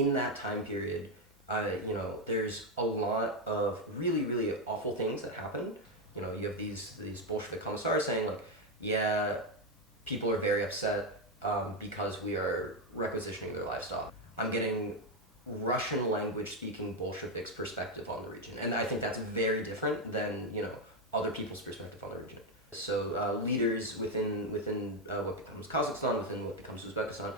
in that time period, there's a lot of really, really awful things that happen. You have these Bolshevik commissars saying like, yeah, people are very upset because we are requisitioning their livestock. I'm getting Russian language speaking Bolsheviks' perspective on the region. And I think that's very different than, other people's perspective on the region. So leaders within what becomes Kazakhstan, within what becomes Uzbekistan,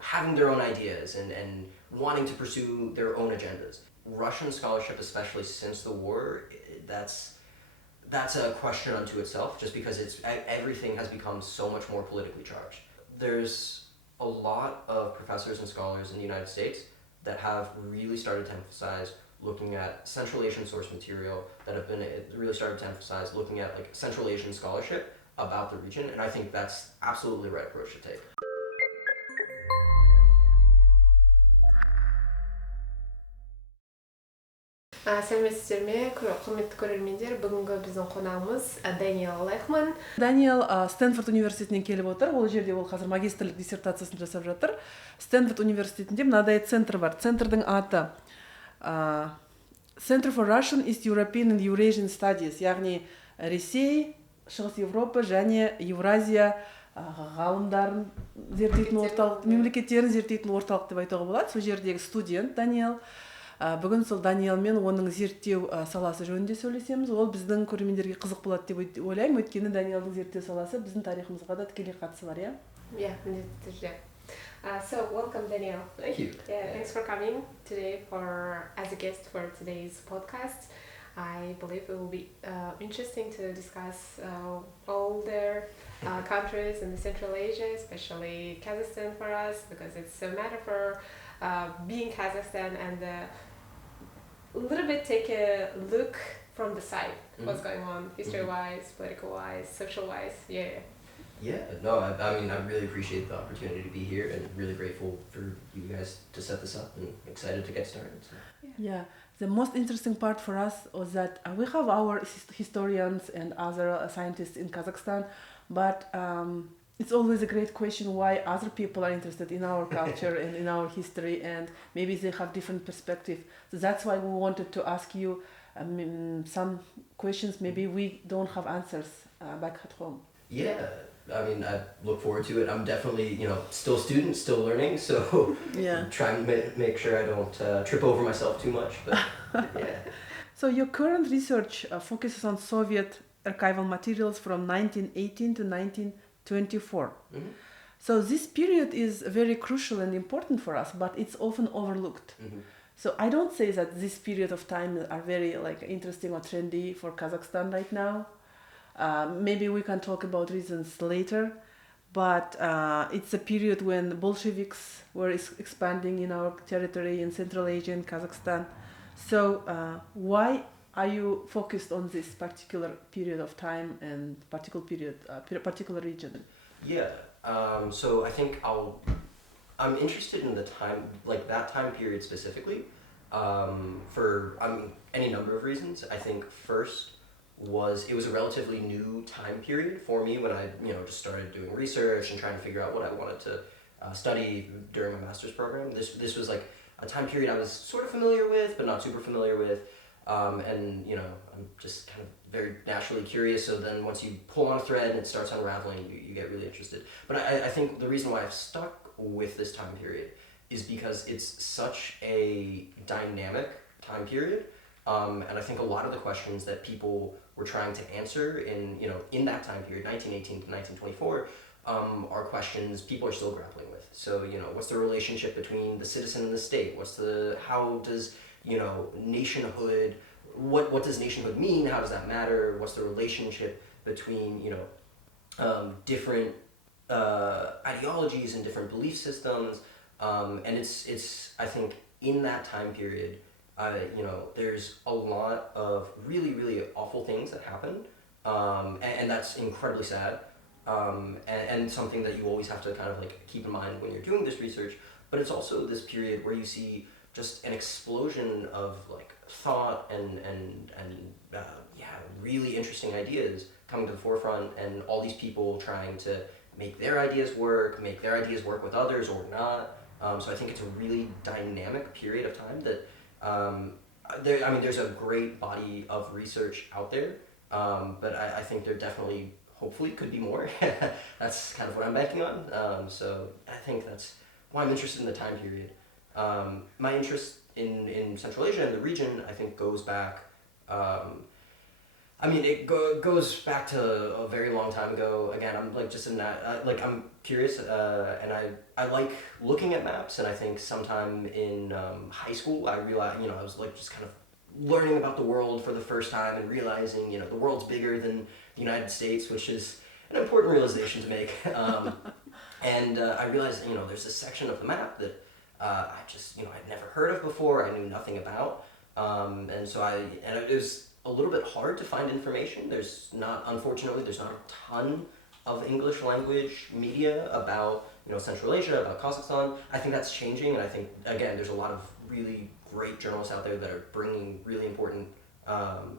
having their own ideas and wanting to pursue their own agendas. Russian scholarship, especially since the war, that's a question unto itself, just because everything has become so much more politically charged. There's a lot of professors and scholars in the United States that have really started to emphasize looking at Central Asian source material, that have been really started to emphasize looking at like Central Asian scholarship about the region, and I think that's absolutely the right approach to take. Сәлеметсіздер ме, құрметті көрермендер, бүгінгі біздің қонағымыз Дэниел Леманн. Дэниел Stanford университетінен келіп отыр. Ол жерде ол қазір магистрлік диссертациясын жасап жатыр. Stanford университетінде мынадай центр бар. Центрдің аты Center for Russian, European and Eurasian Studies, яғни Ресей, Шығыс Еуропа және Евразия ғалымдарын зерттейтін орталық, мемлекеттерін зерттейтін орталық деп айтуға болады. Сол жердегі студент Дэниел. Бүгін сол Дэниелмен оның зерттеу саласы жөнінде сөйлесеміз. Ол біздің көрермендерге қызық болады деп ойлаймын, өйткені Дэниелдің зерттеу саласы біздің тарихымызға да тікелей қатысы бар, иә? Yeah, міндетті түрде. So welcome, Daniel. Thank you. Yeah, thanks for coming today as a guest for today's podcast. I believe it will be interesting to discuss all the countries in the Central Asia, especially Kazakhstan for us, because it's a matter for being Kazakhstan and a little bit take a look from the side, what's going on history-wise, political-wise, social-wise. Yeah, no, I mean, I really appreciate the opportunity to be here and really grateful for you guys to set this up and excited to get started. So. Yeah, the most interesting part for us was that we have our historians and other scientists in Kazakhstan, but it's always a great question why other people are interested in our culture and in our history, and maybe they have different perspective. So that's why we wanted to ask you some questions maybe we don't have answers back at home. Yeah. I mean, I look forward to it. I'm definitely, still a student, still learning, so yeah. Trying to make sure I don't trip over myself too much, but yeah. So your current research focuses on Soviet archival materials from 1918 to 1924. Mm-hmm. So this period is very crucial and important for us, but it's often overlooked. Mm-hmm. So I don't say that this period of time are very interesting or trendy for Kazakhstan right now. Maybe we can talk about reasons later, but it's a period when Bolsheviks were expanding in our territory in Central Asia and Kazakhstan. So why are you focused on this particular period of time and particular region? Yeah, so I think I'm interested in the time, that time period specifically, for any number of reasons. I think first, it was a relatively new time period for me when I just started doing research and trying to figure out what I wanted to study during my master's program. This was like a time period I was sort of familiar with but not super familiar with, and I'm just kind of very naturally curious, so then once you pull on a thread and it starts unraveling, you get really interested. But I think the reason why I've stuck with this time period is because it's such a dynamic time period. And I think a lot of the questions that people were trying to answer in that time period, 1918 to 1924, are questions people are still grappling with. So, what's the relationship between the citizen and the state? How does, nationhood, what does nationhood mean? How does that matter? What's the relationship between, different ideologies and different belief systems? And it's I think in that time period, there's a lot of really, really awful things that happen, and that's incredibly sad, and something that you always have to kind of keep in mind when you're doing this research. But it's also this period where you see just an explosion of thought and really interesting ideas coming to the forefront, and all these people trying to make their ideas work with others or not. So I think it's a really dynamic period of time that there's a great body of research out there, but I think there definitely, hopefully, could be more. That's kind of what I'm banking on. So I think that's why I'm interested in the time period. My interest in Central Asia and the region, I think, goes back. Goes back to a very long time ago. Again, I'm like just in that. I'm curious, and I like looking at maps. And I think sometime in high school, I realized, I was like just kind of learning about the world for the first time and realizing, the world's bigger than the United States, which is an important realization to make. And I realized, there's this section of the map that I just, I'd never heard of before. I knew nothing about, and it was a little bit hard to find information. Unfortunately, there's not a ton of English language media about, Central Asia, about Kazakhstan. I think that's changing, and I think, again, there's a lot of really great journalists out there that are bringing really important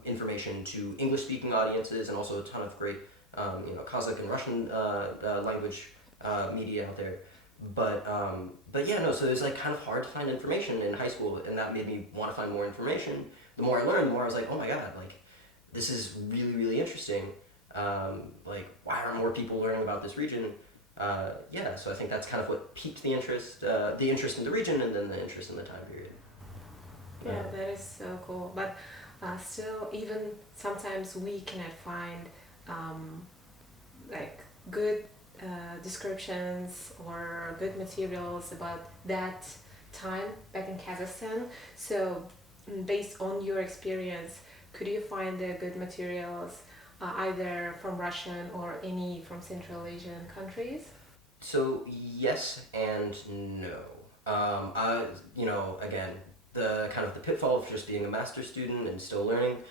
information to English-speaking audiences, and also a ton of great, Kazakh and Russian language media out there. So it was like kind of hard to find information in high school, and that made me want to find more information. The more I learned, the more I was like, oh my god, like, this is really, really interesting. Why aren't more people learning about this region? So I think that's kind of what piqued the interest in the region, and then the interest in the time period. Yeah, that is so cool. But still, even sometimes we cannot find good descriptions or good materials about that time back in Kazakhstan. So based on your experience, could you find the good materials either from Russian or any from Central Asian countries? So yes and no. Again, the kind of the pitfall of just being a master's student and still learning.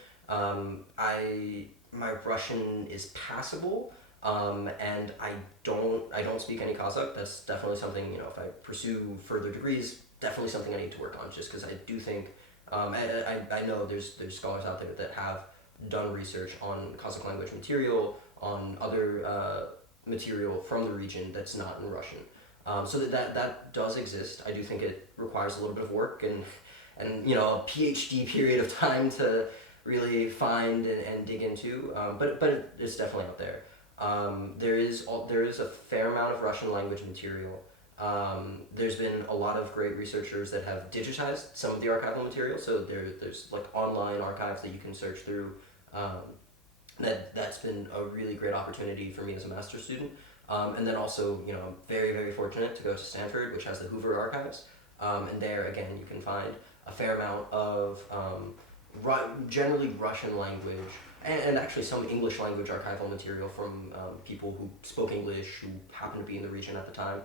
My Russian is passable, and I don't speak any Kazakh. That's definitely something, if I pursue further degrees, definitely something I need to work on, just because I do think I know there's scholars out there that have done research on Kazakh language material, on other material from the region that's not in Russian. So that does exist. I do think it requires a little bit of work and a PhD period of time to really find and dig into. But it's definitely out there. There is a fair amount of Russian language material. There's been a lot of great researchers that have digitized some of the archival material, so there's like online archives that you can search through. That's been a really great opportunity for me as a master's student. And then also, I'm very, very fortunate to go to Stanford, which has the Hoover Archives. And there, again, you can find a fair amount of generally Russian language, and actually some English language archival material from people who spoke English, who happened to be in the region at the time.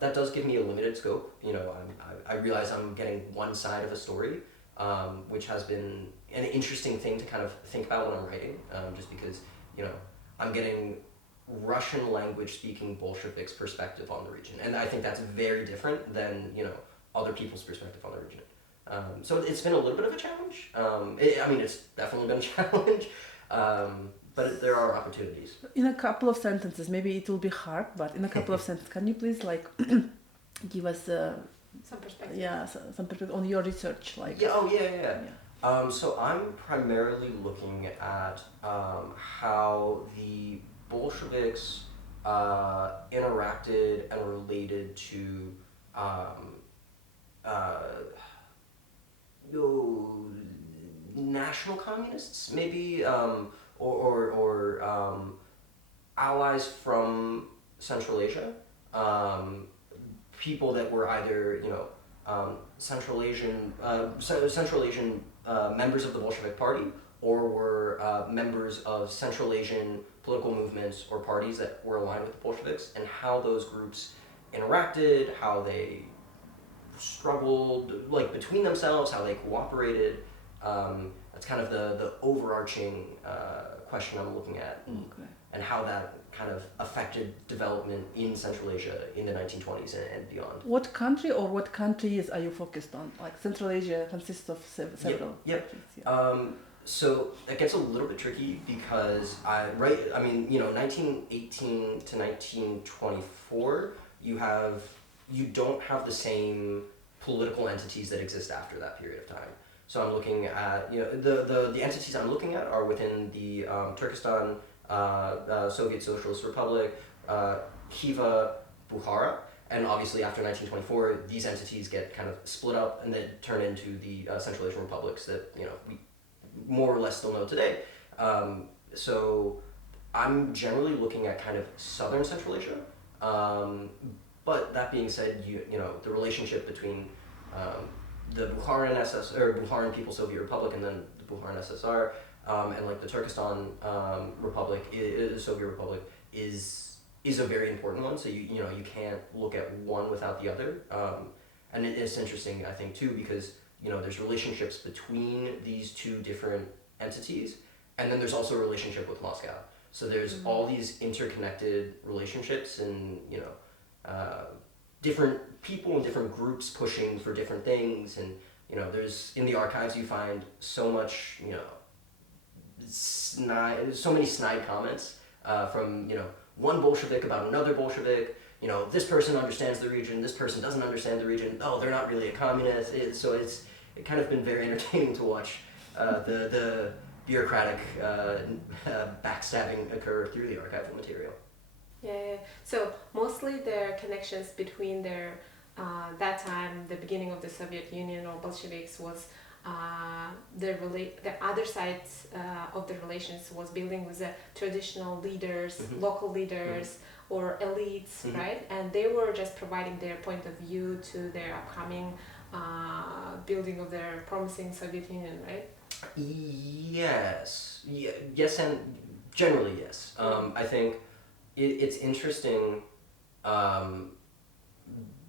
That does give me a limited scope. I realize I'm getting one side of a story, which has been an interesting thing to kind of think about when I'm writing, just because, I'm getting Russian language speaking Bolsheviks perspective on the region. And I think that's very different than, other people's perspective on the region. So it's been a little bit of a challenge. It's definitely been a challenge. But there are opportunities. In a couple of sentences, maybe it will be hard, but in a couple of sentences, can you please give us some perspective? Yeah, some perspective on your research, Yeah. So I'm primarily looking at how the Bolsheviks interacted and related to national communists, maybe. Or allies from Central Asia, people that were either Central Asian members of the Bolshevik Party, or were members of Central Asian political movements or parties that were aligned with the Bolsheviks, and how those groups interacted, how they struggled between themselves, how they cooperated. That's kind of the overarching question I'm looking at, and how that kind of affected development in Central Asia in the 1920s and beyond. What country or what countries are you focused on? Central Asia consists of several countries. Yeah. So it gets a little bit tricky because 1918 to 1924, you you don't have the same political entities that exist after that period of time. So I'm looking at, the entities I'm looking at are within the Turkestan, Soviet Socialist Republic, Khiva, Bukhara, and obviously after 1924, these entities get kind of split up and then turn into the Central Asian republics that we more or less still know today. So I'm generally looking at kind of southern Central Asia. But that being said, the relationship between the Bukharan People's Soviet Republic and then the Bukharan SSR and like the Turkestan Republic, Soviet Republic, is a very important one. So you can't look at one without the other. And it's interesting, I think, too, because there's relationships between these two different entities, and then there's also a relationship with Moscow. So there's all these interconnected relationships and different people and different groups pushing for different things, and there's in the archives you find so much so many snide comments from one Bolshevik about another Bolshevik. This person understands the region, this person doesn't understand the region. Oh, they're not really a communist. So it's kind of been very entertaining to watch the bureaucratic backstabbing occur through the archival material. Yeah. So mostly their connections between their that time, the beginning of the Soviet Union or Bolsheviks, was the other sides of the relations was building with the traditional leaders, local leaders, or elites, right? And they were just providing their point of view to their upcoming building of their promising Soviet Union, right? Yes, and generally yes. I think it's interesting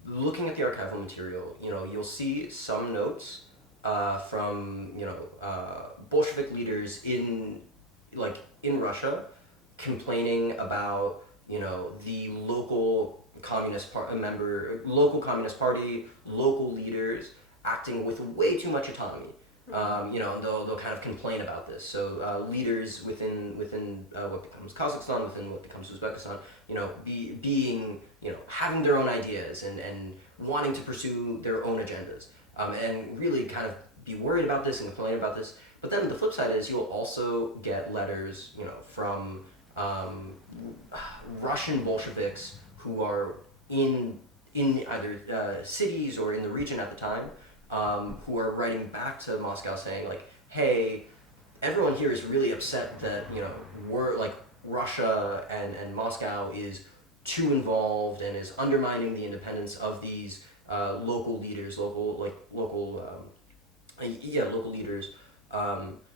looking at the archival material. You'll see some notes from Bolshevik leaders in Russia complaining about the local Communist Party, local leaders acting with way too much autonomy. They'll kind of complain about this. So leaders within what becomes Kazakhstan, within what becomes Uzbekistan, having their own ideas and wanting to pursue their own agendas, and really kind of be worried about this and complain about this. But then the flip side is you'll also get letters, from Russian Bolsheviks who are in either cities or in the region at the time, who are writing back to Moscow saying like, hey, everyone here is really upset that we're like Russia and Moscow is too involved and is undermining the independence of these local leaders, local leaders.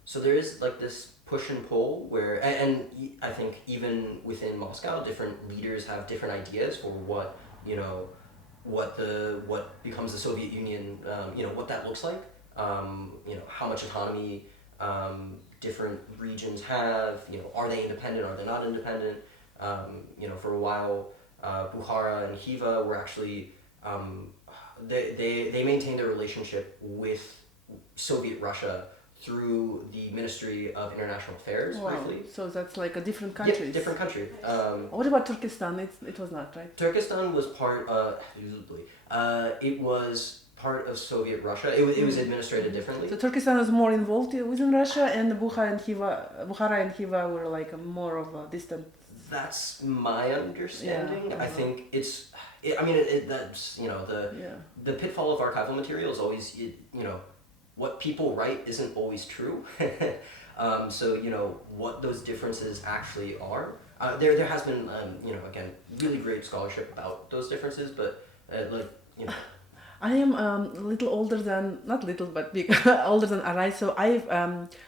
So there is like this push and pull where, and I think even within Moscow, different leaders have different ideas for what becomes the Soviet Union, what that looks like, how much autonomy different regions have, are they independent, are they not independent? For a while, Bukhara and Khiva were actually, they maintained their relationship with Soviet Russia through the Ministry of International Affairs, briefly. So that's like a different country. Yeah, different country. What about Turkestan? It was not, right? Turkestan was part of, it was part of Soviet Russia. It was administrated differently. So Turkestan was more involved within Russia, and Bukhara and Khiva were like more of a distant. That's my understanding. Yeah, I think that's the pitfall of archival material is always what people write isn't always true. So what those differences actually are. There has been again really great scholarship about those differences, but I am a little older than, not little but big, older than Arai. So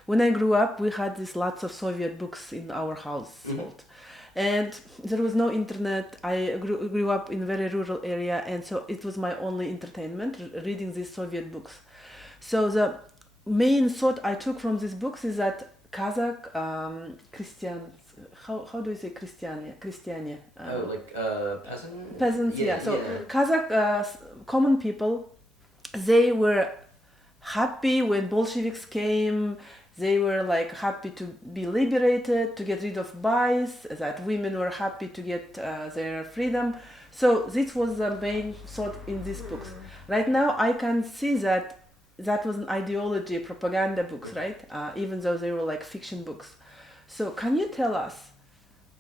when I grew up, we had these lots of Soviet books in our household. And there was no internet. I grew up in a very rural area, and so it was my only entertainment, reading these Soviet books. So the main thought I took from these books is that Kazakh Christians, how do you say Christiania? Peasant? Peasants, yeah. So Kazakh common people, they were happy when Bolsheviks came. They were like happy to be liberated, to get rid of bias, that women were happy to get their freedom. So this was the main thought in these books. Right now, I can see that was an ideology, propaganda books, right? Even though they were like fiction books. So can you tell us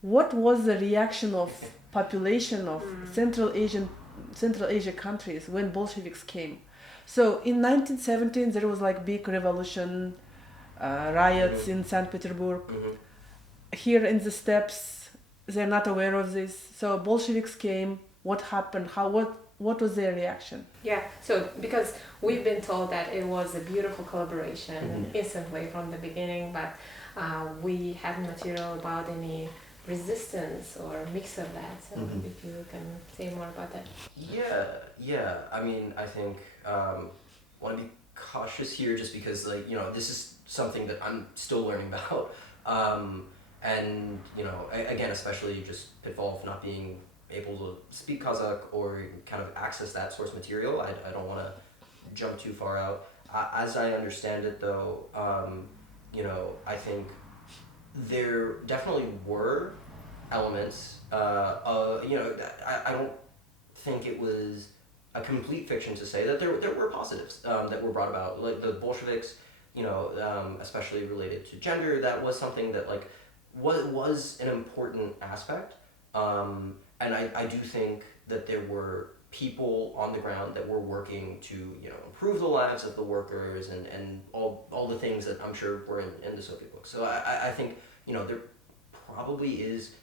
what was the reaction of population of Central Asia countries when Bolsheviks came? So in 1917 there was like big revolution, riots in St. Petersburg. Here in the steppes, they're not aware of this. So Bolsheviks came. What happened? What was their reaction? Yeah, so because we've been told that it was a beautiful collaboration instantly from the beginning, but we haven't material about any resistance or mix of that. So if you can say more about that. Yeah. I mean, I think want to be cautious here, just because this is something that I'm still learning about, and again, especially just pitfall of not being able to speak Kazakh or kind of access that source material. I don't want to jump too far out. As I understand it, though, I think there definitely were elements. I don't think it was a complete fiction to say that there were positives that were brought about, like the Bolsheviks. Especially related to gender, that was something that was an important aspect. And I do think that there were people on the ground that were working to improve the lives of the workers and all the things that I'm sure were in the Soviet books. So I think there probably is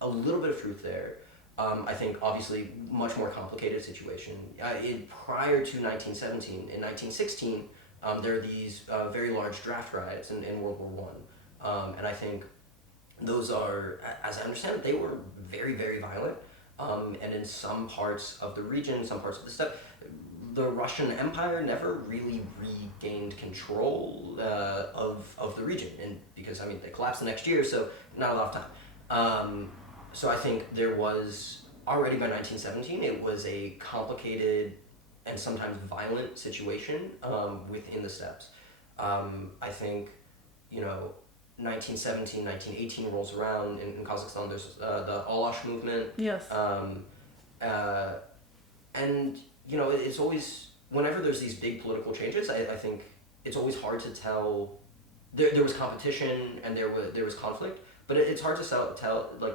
a little bit of truth there. I think obviously much more complicated situation. Prior to 1917, in 1916, there are these very large draft riots in World War I, and I think those are, as I understand it, they were very, very violent, and in some parts of the region, some parts of the steppe, the Russian Empire never really regained control of the region, and because they collapsed the next year, so not a lot of time. So I think there was already by 1917, it was a complicated and sometimes violent situation within the steppes. I think 1917, 1918 rolls around in Kazakhstan. There's the Alash movement. Yes. And it's always, whenever there's these big political changes, I think it's always hard to tell. There was competition and there was conflict, but it's hard to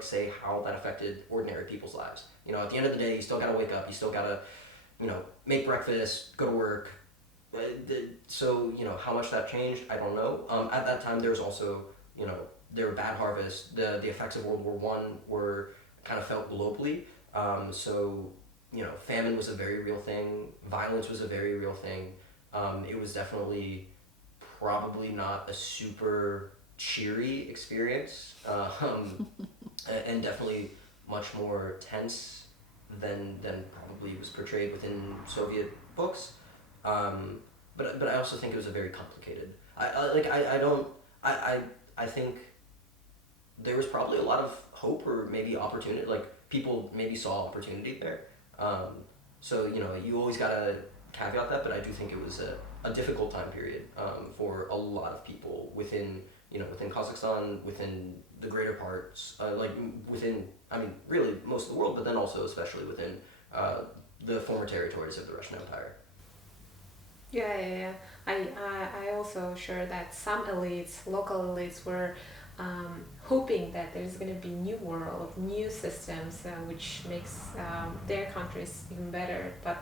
say how that affected ordinary people's lives. At the end of the day, you still gotta wake up. You still gotta make breakfast, go to work. So, how much that changed, I don't know. At that time, there was also, there were bad harvests. The effects of World War I were kind of felt globally. So, famine was a very real thing. Violence was a very real thing. It was definitely probably not a super cheery experience, and definitely much more tense than probably was portrayed within Soviet books. But I also think it was a very complicated. I think there was probably a lot of hope or maybe opportunity. People maybe saw opportunity there. So you always gotta caveat that. But I do think it was a difficult time period for a lot of people within Kazakhstan, within the greater parts, within really most of the world, but then also especially within the former territories of the Russian Empire. Yeah. I also sure that some elites, local elites, were hoping that there's going to be new world, new systems, which makes their countries even better. But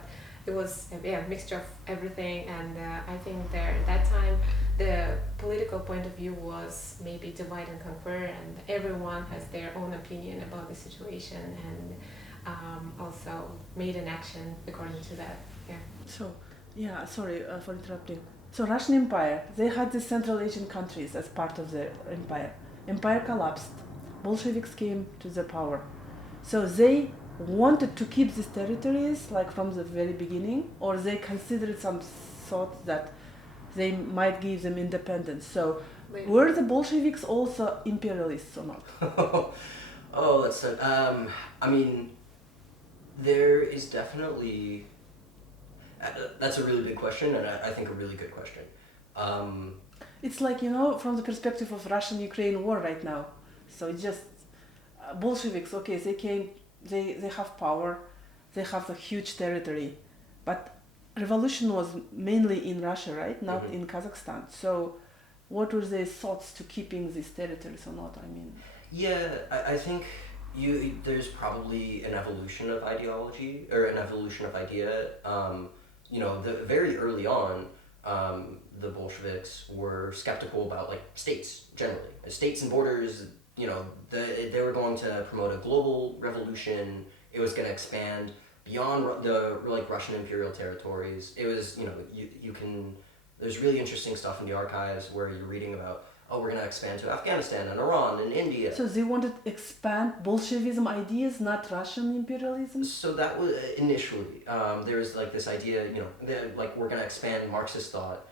it was a mixture of everything, and I think at that time the political point of view was maybe divide and conquer, and everyone has their own opinion about the situation, and also made an action according to that. So, sorry for interrupting. So Russian Empire, they had the Central Asian countries as part of their empire. Empire collapsed. Bolsheviks came to the power. So they wanted to keep these territories from the very beginning, or they considered some thought that they might give them independence. So were the Bolsheviks also imperialists or not? Oh, that's there is definitely. That's a really big question, and I think a really good question. It's from the perspective of Russian-Ukraine war right now. So it's just Bolsheviks, okay, they came they have power, they have a huge territory, but revolution was mainly in Russia, right? Not in Kazakhstan. So what were their thoughts to keeping these territories or not? I mean, yeah, I think there's probably an evolution of ideology or an evolution of idea. Very early on, the Bolsheviks were skeptical about like states generally, states and borders. They were going to promote a global revolution. It was going to expand beyond the like Russian imperial territories. It was, you can. There's really interesting stuff in the archives where you're reading about, we're going to expand to Afghanistan and Iran and India. So they wanted to expand Bolshevism ideas, not Russian imperialism? So that was initially, there was like this idea, that like we're going to expand Marxist thought,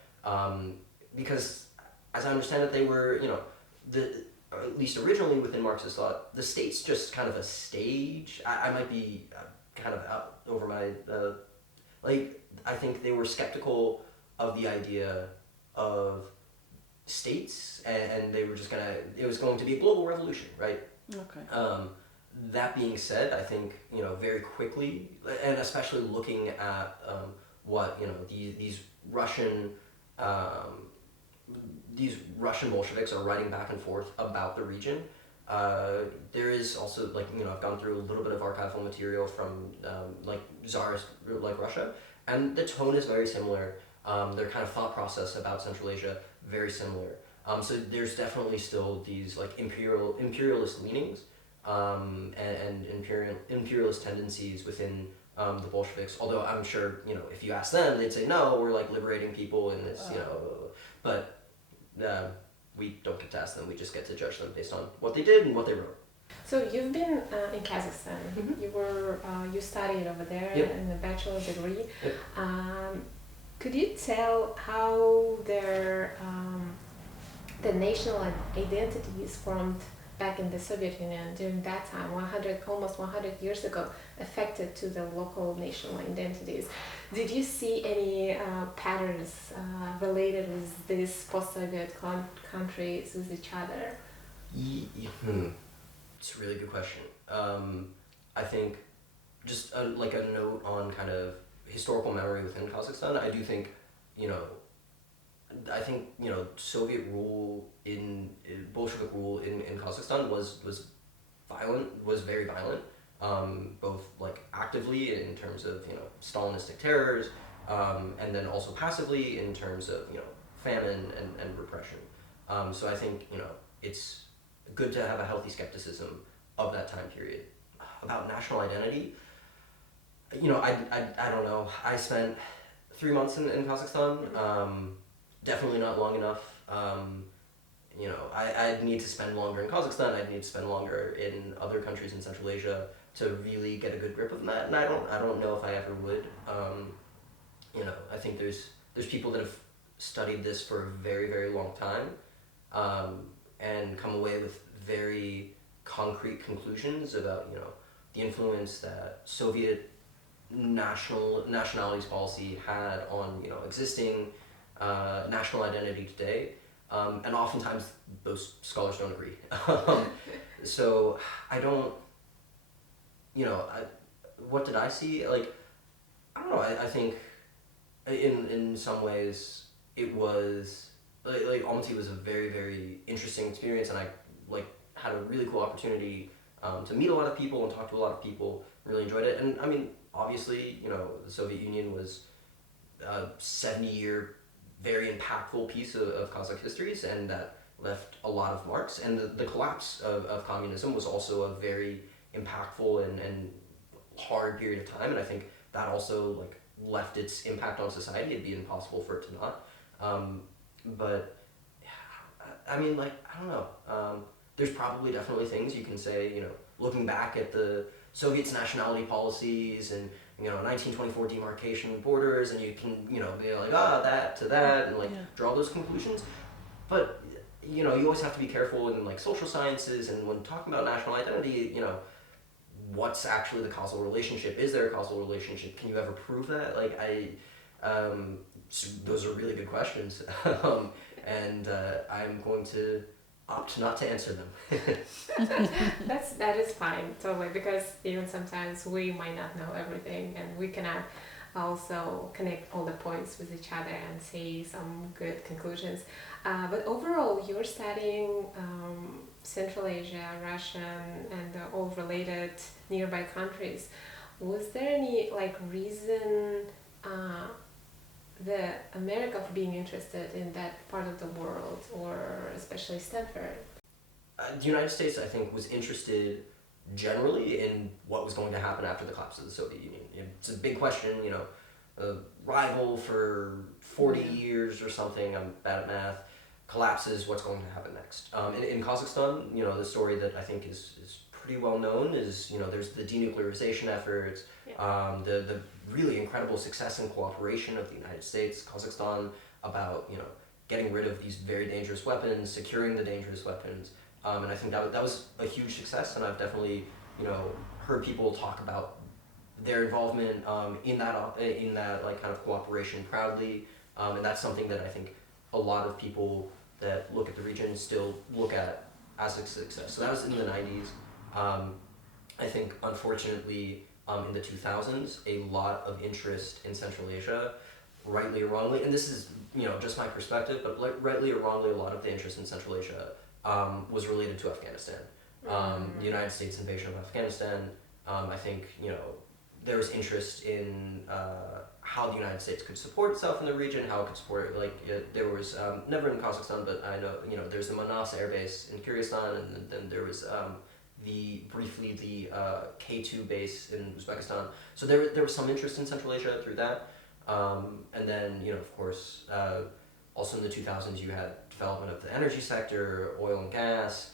because as I understand it, they were, at least originally within Marxist thought, the state's just kind of a stage. I might be kind of out over my, I think they were skeptical of the idea of states, and they were just it was going to be a global revolution, right? Okay. That being said, I think, very quickly, and especially looking at what, these Russian Bolsheviks are writing back and forth about the region. There is also, I've gone through a little bit of archival material from, Tsarist, Russia, and the tone is very similar. Their kind of thought process about Central Asia, very similar. So there's definitely still these, imperialist leanings, and imperialist tendencies within the Bolsheviks. Although I'm sure, if you ask them, they'd say, no, we're, liberating people and it's, but we don't get to ask them. We just get to judge them based on what they did and what they wrote. So you've been in Kazakhstan. You studied over there in a bachelor's degree. Yep. Could you tell how the national identity is formed back in the Soviet Union during that time, almost 100 years ago, affected to the local national identities? Did you see any patterns related with these post-Soviet countries with each other? It's a really good question. I think just a note on kind of historical memory within Kazakhstan. I do think, Soviet rule Bolshevik rule in Kazakhstan was very violent, both actively in terms of, Stalinistic terrors, and then also passively in terms of, famine and repression. So I think, it's good to have a healthy skepticism of that time period. About national identity, I don't know. I spent 3 months in Kazakhstan. Definitely not long enough. I'd need to spend longer in Kazakhstan. I'd need to spend longer in other countries in Central Asia to really get a good grip of that. And I don't know if I ever would. I think there's people that have studied this for a very, very long time, and come away with very concrete conclusions about, the influence that Soviet nationalities policy had on, existing national identity today. And oftentimes those scholars don't agree. So I don't, what did I see? I don't know, I think in some ways it was, Almaty was a very, very interesting experience, and I had a really cool opportunity to meet a lot of people and talk to a lot of people. Really enjoyed it. And I mean, obviously, the Soviet Union was a 70-year, very impactful piece of Kazakh histories, and that left a lot of marks. And the collapse of communism was also a very impactful and hard period of time, and I think that also left its impact on society. It'd be impossible for it to not. But I mean, I don't know. There's probably definitely things you can say, looking back at the Soviets' nationality policies and, 1924 demarcation of borders, and you can, be that to that, and draw those conclusions. But, you always have to be careful in social sciences, and when talking about national identity, what's actually the causal relationship? Is there a causal relationship? Can you ever prove that? Those are really good questions. And I'm going to opt not to answer them. That is fine, totally, because even sometimes we might not know everything, and we cannot also connect all the points with each other and see some good conclusions. But overall, you're studying Central Asia, Russian, and all related nearby countries. Was there any reason the America for being interested in that part of the world, or especially Stanford? The United States, I think, was interested generally in what was going to happen after the collapse of the Soviet Union. It's a big question, a rival for 40 years or something, I'm bad at math, collapses, what's going to happen next? In Kazakhstan, the story that I think is pretty well known is, there's the denuclearization efforts, the really incredible success and cooperation of the United States, Kazakhstan, about, getting rid of these very dangerous weapons, securing the dangerous weapons. And I think that was a huge success, and I've definitely, heard people talk about their involvement in that kind of cooperation proudly, and that's something that I think a lot of people that look at the region still look at as a success. So that was in the 90s. I think, unfortunately, in the 2000s, a lot of interest in Central Asia, rightly or wrongly, and this is, just my perspective, but rightly or wrongly, a lot of the interest in Central Asia was related to Afghanistan. The United States invasion of Afghanistan, I think, there was interest in how the United States could support itself in the region, how it could support it. There was, never in Kazakhstan, but I know, there's the Manas Air Base in Kyrgyzstan, and then there was briefly the K2 base in Uzbekistan. So there was some interest in Central Asia through that. And then, of course, also in the 2000s, you had development of the energy sector, oil and gas,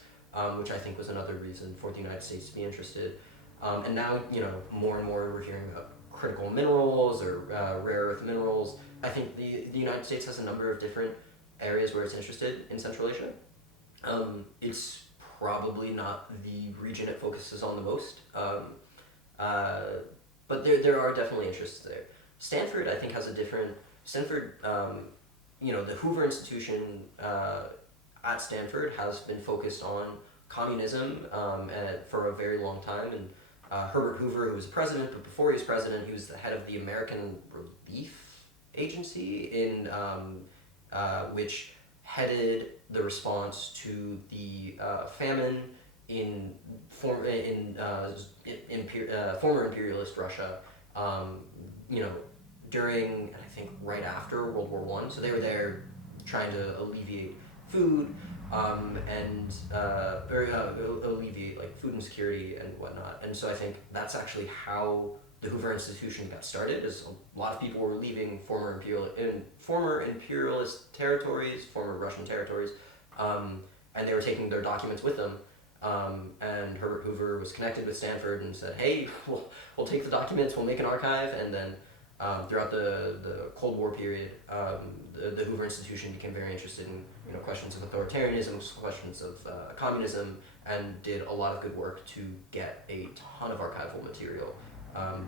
which I think was another reason for the United States to be interested. And now, more and more we're hearing about critical minerals or rare earth minerals. I think the United States has a number of different areas where it's interested in Central Asia. It's probably not the region it focuses on the most, but there are definitely interests there. Stanford, I think, has a different... Stanford, the Hoover Institution at Stanford has been focused on communism for a very long time, and Herbert Hoover, who was president, but before he was president, he was the head of the American Relief Agency, which headed the response to the famine in former imperialist Russia, during, I think, right after World War I. So they were there trying to alleviate food and alleviate food insecurity and whatnot. And so I think that's actually how the Hoover Institution got started. Is a lot of people were leaving former imperialist territories, former Russian territories, and they were taking their documents with them. And Herbert Hoover was connected with Stanford and said, "Hey, we'll take the documents, we'll make an archive." And then throughout the Cold War period, the Hoover Institution became very interested in questions of authoritarianism, questions of communism, and did a lot of good work to get a ton of archival material,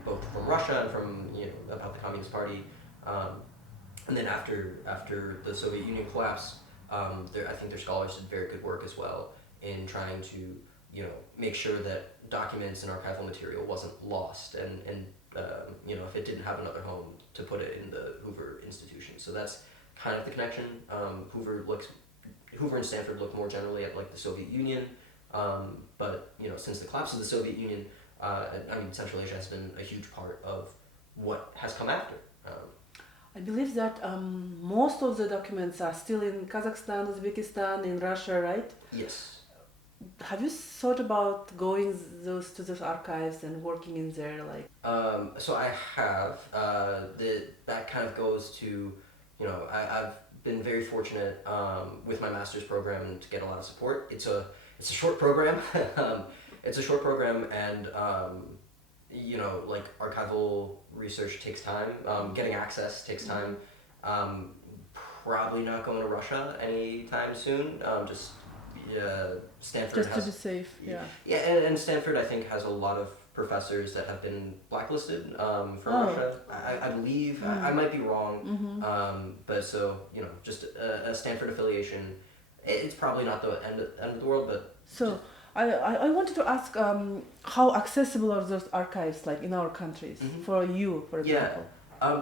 both from Russia and from about the Communist Party. And then after the Soviet Union collapsed, I think their scholars did very good work as well in trying to make sure that documents and archival material wasn't lost, and if it didn't have another home, to put it in the Hoover Institution. So that's kind of the connection. Hoover and Stanford look more generally at the Soviet Union, but since the collapse of the Soviet Union, Central Asia has been a huge part of what has come after. I believe that most of the documents are still in Kazakhstan, Uzbekistan, in Russia, right? Yes. Have you thought about going to those archives and working in there, So I have. That kind of goes to, I've been very fortunate with my master's program to get a lot of support. It's a short program. It's a short program, and archival research takes time. Getting access takes time. Probably not going to Russia anytime soon. Stanford just to be safe. Yeah, and Stanford, I think, has a lot of professors that have been blacklisted from Russia. I believe. I might be wrong. But so just a Stanford affiliation it's probably not the end of the world, but so I wanted to ask how accessible are those archives like in our countries for you, for example?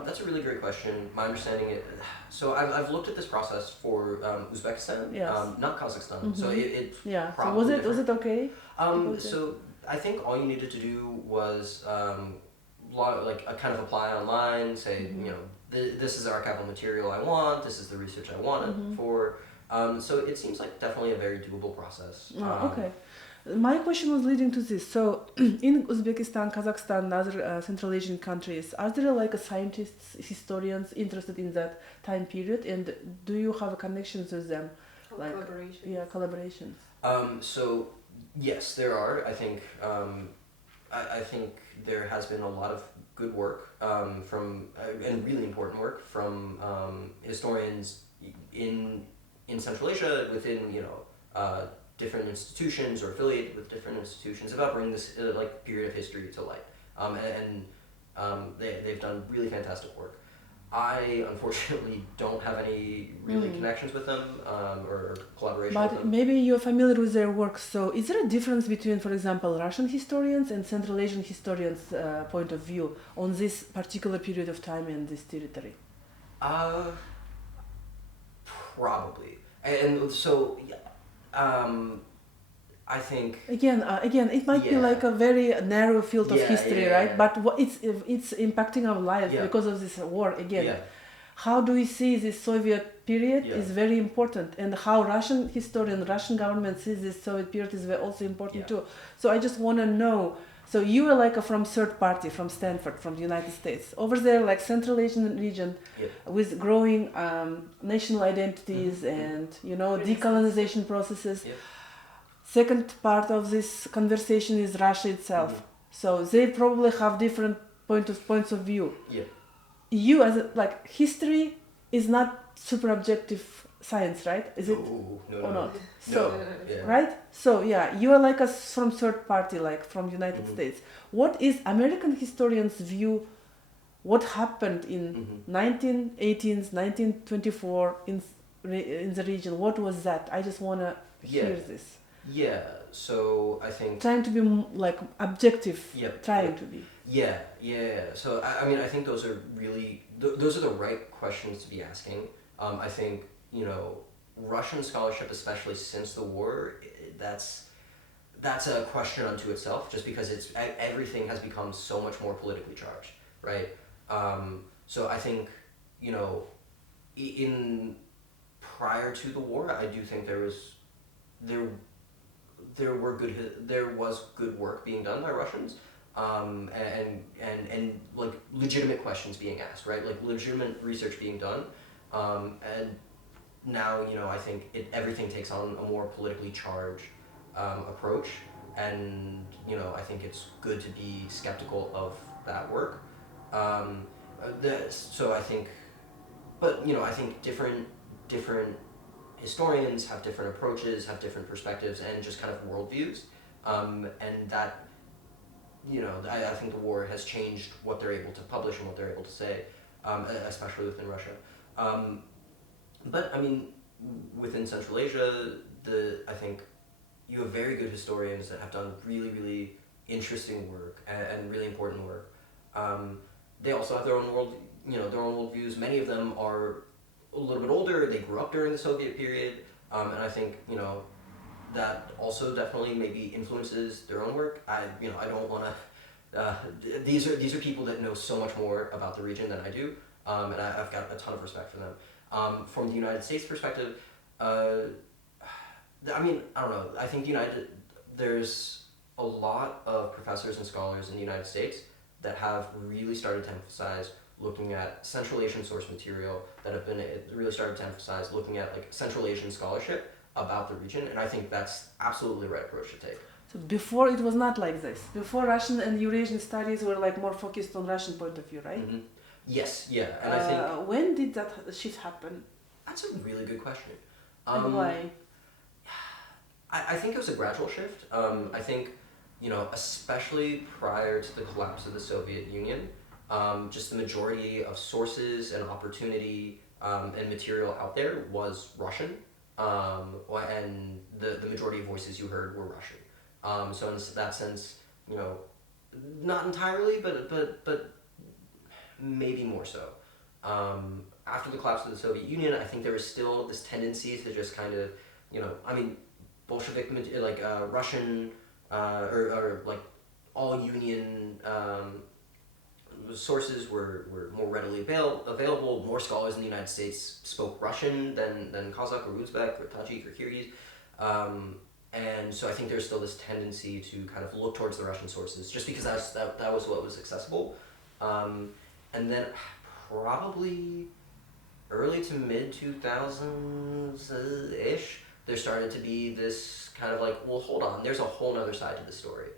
That's a really great question. My understanding is, so I've looked at this process for Uzbekistan, Yes. Not Kazakhstan. So it Yeah. So probably was it okay? So I think all you needed to do was like kind of apply online, say you know this is the archival material I want, this is the research I want it for. So it seems like definitely a very doable process. Okay. My question was leading to this. So in Uzbekistan, Kazakhstan, and other Central Asian countries, are there like scientists, historians interested in that time period, and do you have connections with them? Like Collaboration. Yeah, collaborations. So yes, there are. I think I think there has been a lot of good work from and really important work from historians in Central Asia within different institutions or affiliated with different institutions about bringing this like period of history to light. They've done really fantastic work. I unfortunately don't have any really connections with them or collaboration with But them. maybe you're familiar with their work. So is there a difference between, for example, Russian historians and Central Asian historians' point of view on this particular period of time and this territory? Probably. And so I think Again, it might be like a very narrow field of history, right? Yeah. But it's impacting our lives because of this war. Again, how do we see this Soviet period is very important, and how Russian historian, Russian government sees this Soviet period is also important too. So I just want to know. So you are like from third party, from Stanford, from the United States. Over there, like Central Asian region, with growing national identities and decolonization processes. Second part of this conversation is Russia itself. So they probably have different points of view. You as history is not super objective science, right? Is it or not? So right? So you are like from third party, like from United States. What is American historians' view? What happened in 1918s, 1924 in the region? What was that? I just want to hear this. Yeah, so I think trying to be like objective. Trying to be. Yeah. So I mean, I think those are really those are the right questions to be asking. I think Russian scholarship, especially since the war, that's a question unto itself. Just because everything has become so much more politically charged, right? So I think in prior to the war, I do think there was good work being done by Russians, and like legitimate questions being asked, right? Like legitimate research being done, and now I think everything takes on a more politically charged approach, and I think it's good to be skeptical of that work. So I think, but I think different historians have different approaches, have different perspectives, and just kind of worldviews, and that I think the war has changed what they're able to publish and what they're able to say, especially within Russia. But I mean, within Central Asia, I think you have very good historians that have done really, really interesting work and really important work. They also have their own worldviews. Many of them are a little bit older. They grew up during the Soviet period, and I think that also definitely maybe influences their own work. I don't want to. These are people that know so much more about the region than I do, and I've got a ton of respect for them. From the United States perspective, I mean, I don't know. I think there's a lot of professors and scholars in the United States that have really started to emphasize looking at Central Asian source material, that have been really started to emphasize looking at like Central Asian scholarship about the region, and I think that's absolutely the right approach to take. So before it was not like this. Before Russian and Eurasian studies were like more focused on Russian point of view, right? Yes, and I think when did that shift happen? That's a really good question. And why? I think it was a gradual shift. I think especially prior to the collapse of the Soviet Union, just the majority of sources and opportunity and material out there was Russian. and the majority of voices you heard were Russian. So in that sense, you know, not entirely, but maybe more so. After the collapse of the Soviet Union, I think there was still this tendency to just kind of, you know, I mean, Bolshevik, like Russian, or like all Union sources were more readily available. More scholars in the United States spoke Russian than Kazakh or Uzbek or Tajik or Kyrgyz. And so I think there's still this tendency to kind of look towards the Russian sources, just because that was what was accessible. And then probably early to mid 2000s-ish, there started to be this kind of like, well, hold on, there's a whole nother side to the story.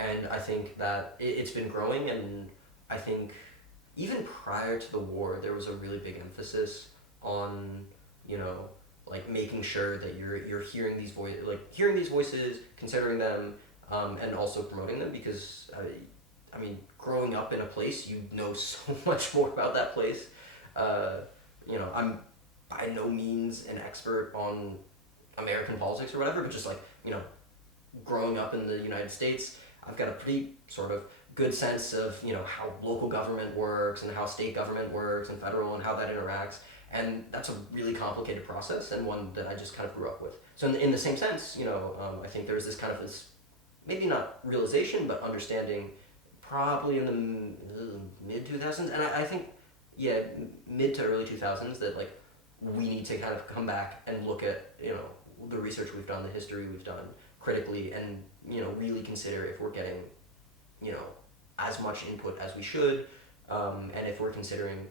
And I think that it's been growing, and I think even prior to the war, there was a really big emphasis on, you know, like making sure that you're hearing these voices, considering them, and also promoting them, because I mean, growing up in a place, you know so much more about that place. You know, I'm by no means an expert on American politics or whatever, but just like, you know, growing up in the United States, I've got a pretty sort of good sense of, you know, how local government works and how state government works and federal and how that interacts. And that's a really complicated process, and one that I just kind of grew up with. So in the same sense, you know, I think there's this kind of this, maybe not realization, but understanding probably in the mid-2000s, and I think, yeah, mid to early 2000s, that like we need to kind of come back and look at, you know, the research we've done, the history we've done critically, and, you know, really consider if we're getting, you know, as much input as we should, and if we're considering,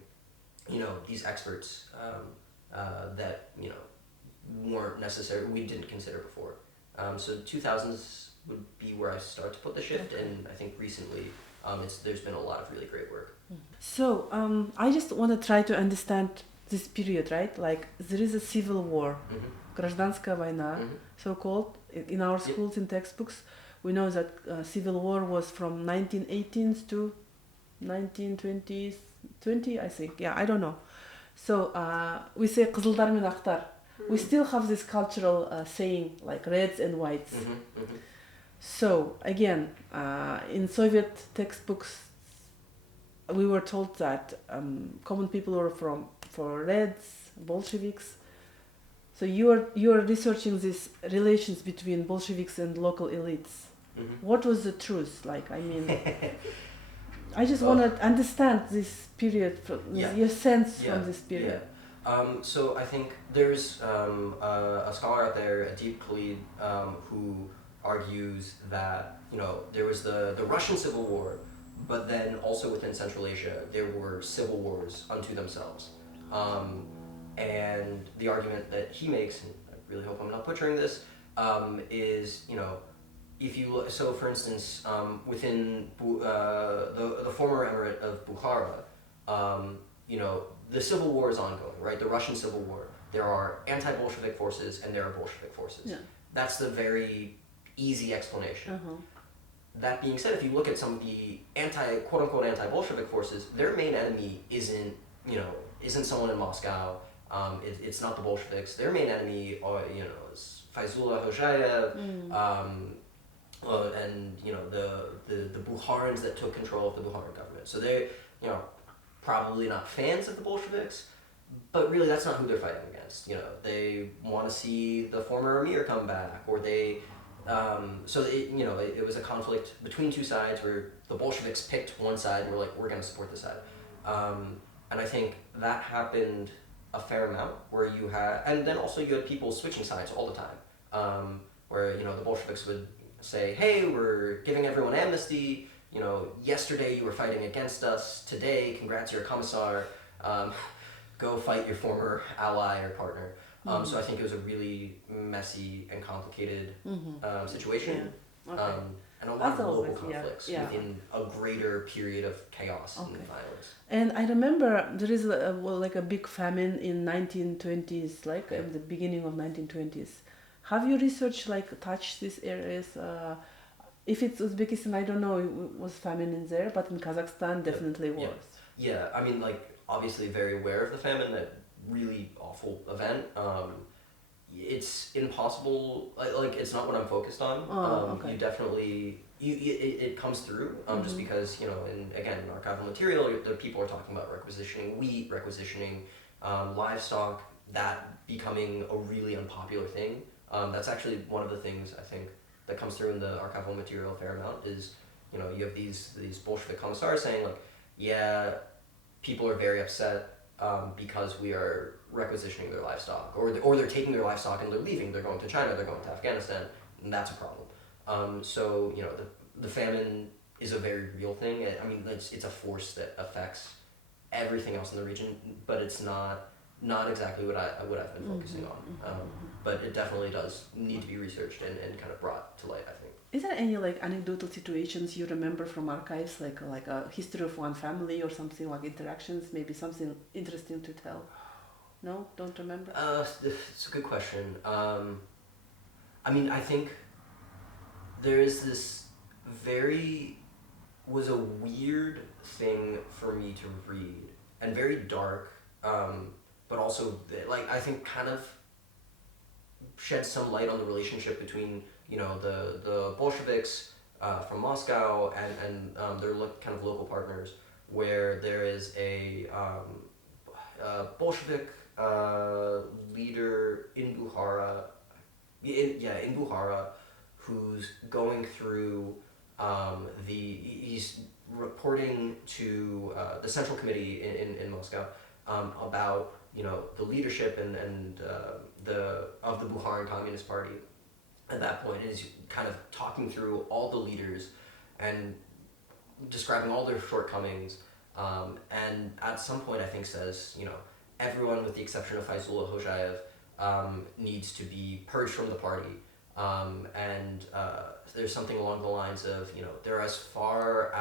you know, these experts that, you know, weren't necessary, we didn't consider before. So 2000s would be where I start to put the shift, and I think recently there's been a lot of really great work. So I just want to try to understand this period, right? Like there is a civil war, гражданская война, so-called. In our schools, in textbooks, we know that civil war was from 1918s to 1920s, 20, I think. Yeah, I don't know. So we say қызылдар мен ақтар. We still have this cultural saying like reds and whites. So again, in Soviet textbooks, we were told that common people were for reds, Bolsheviks. So you are researching these relations between Bolsheviks and local elites. What was the truth? Like, I mean, I just want to understand this period, your sense from this period. So I think there's a scholar out there, Adib Khalid, who argues that, you know, there was the Russian Civil War, but then also within Central Asia there were civil wars unto themselves. And the argument that he makes, and I really hope I'm not butchering this, is, you know, if you look, so for instance, within the former emirate of Bukhara, you know, the civil war is ongoing, right? The Russian Civil War. There are anti-Bolshevik forces and there are Bolshevik forces. Yeah. That's the very easy explanation. That being said, if you look at some of the quote-unquote anti-Bolshevik forces, their main enemy isn't someone in Moscow. It's not the Bolsheviks. Their main enemy are, you know, is Fayzullah Hojayev, and, you know, the Bukharans that took control of the Bukharan government. So they're, you know, probably not fans of the Bolsheviks, but really that's not who they're fighting against. You know, they want to see the former emir come back, or they, so it was a conflict between two sides where the Bolsheviks picked one side and were like, we're going to support this side. And I think that happened a fair amount, where you had, and then also you had people switching sides all the time, where, you know, the Bolsheviks would say, hey, we're giving everyone amnesty, you know, yesterday you were fighting against us, today, congrats, you're a commissar, go fight your former ally or partner. So I think it was a really messy and complicated situation. Yeah. Okay. And a lot of local conflicts within a greater period of chaos and violence. And I remember there is like a big famine in 1920s, like at the beginning of 1920s. Have you researched, like, touched these areas? If it's Uzbekistan, I don't know, it was famine in there, but in Kazakhstan definitely was. Yeah, I mean, like, obviously very aware of the famine. That really awful event. It's impossible. Like it's not what I'm focused on. Okay. You definitely it comes through just because in again archival material, the people are talking about requisitioning wheat, requisitioning livestock, that becoming a really unpopular thing. That's actually one of the things I think that comes through in the archival material a fair amount is you have these Bolshevik commissars saying like, yeah, people are very upset because we are requisitioning their livestock, or they're taking their livestock and they're leaving. They're going to China, they're going to Afghanistan, and that's a problem. So the famine is a very real thing. I mean, it's a force that affects everything else in the region, but it's not exactly what I've been focusing on. But it definitely does need to be researched and kind of brought to light, I think. Is there any like anecdotal situations you remember from archives, like a history of one family or something, like interactions, maybe something interesting to tell? No, don't remember. It's a good question. I mean, I think there is this was a weird thing for me to read and very dark, but also like I think kind of shed some light on the relationship between the Bolsheviks from Moscow and their kind of local partners, where there is a Bolshevik leader in Bukhara, in Bukhara, who's going through he's reporting to the Central Committee in Moscow about the leadership and of the Bukharan Communist Party. At that point, is kind of talking through all the leaders and describing all their shortcomings, and at some point I think says, everyone with the exception of Fayzullah Hoxhayev needs to be purged from the party, and there's something along the lines of, they're as far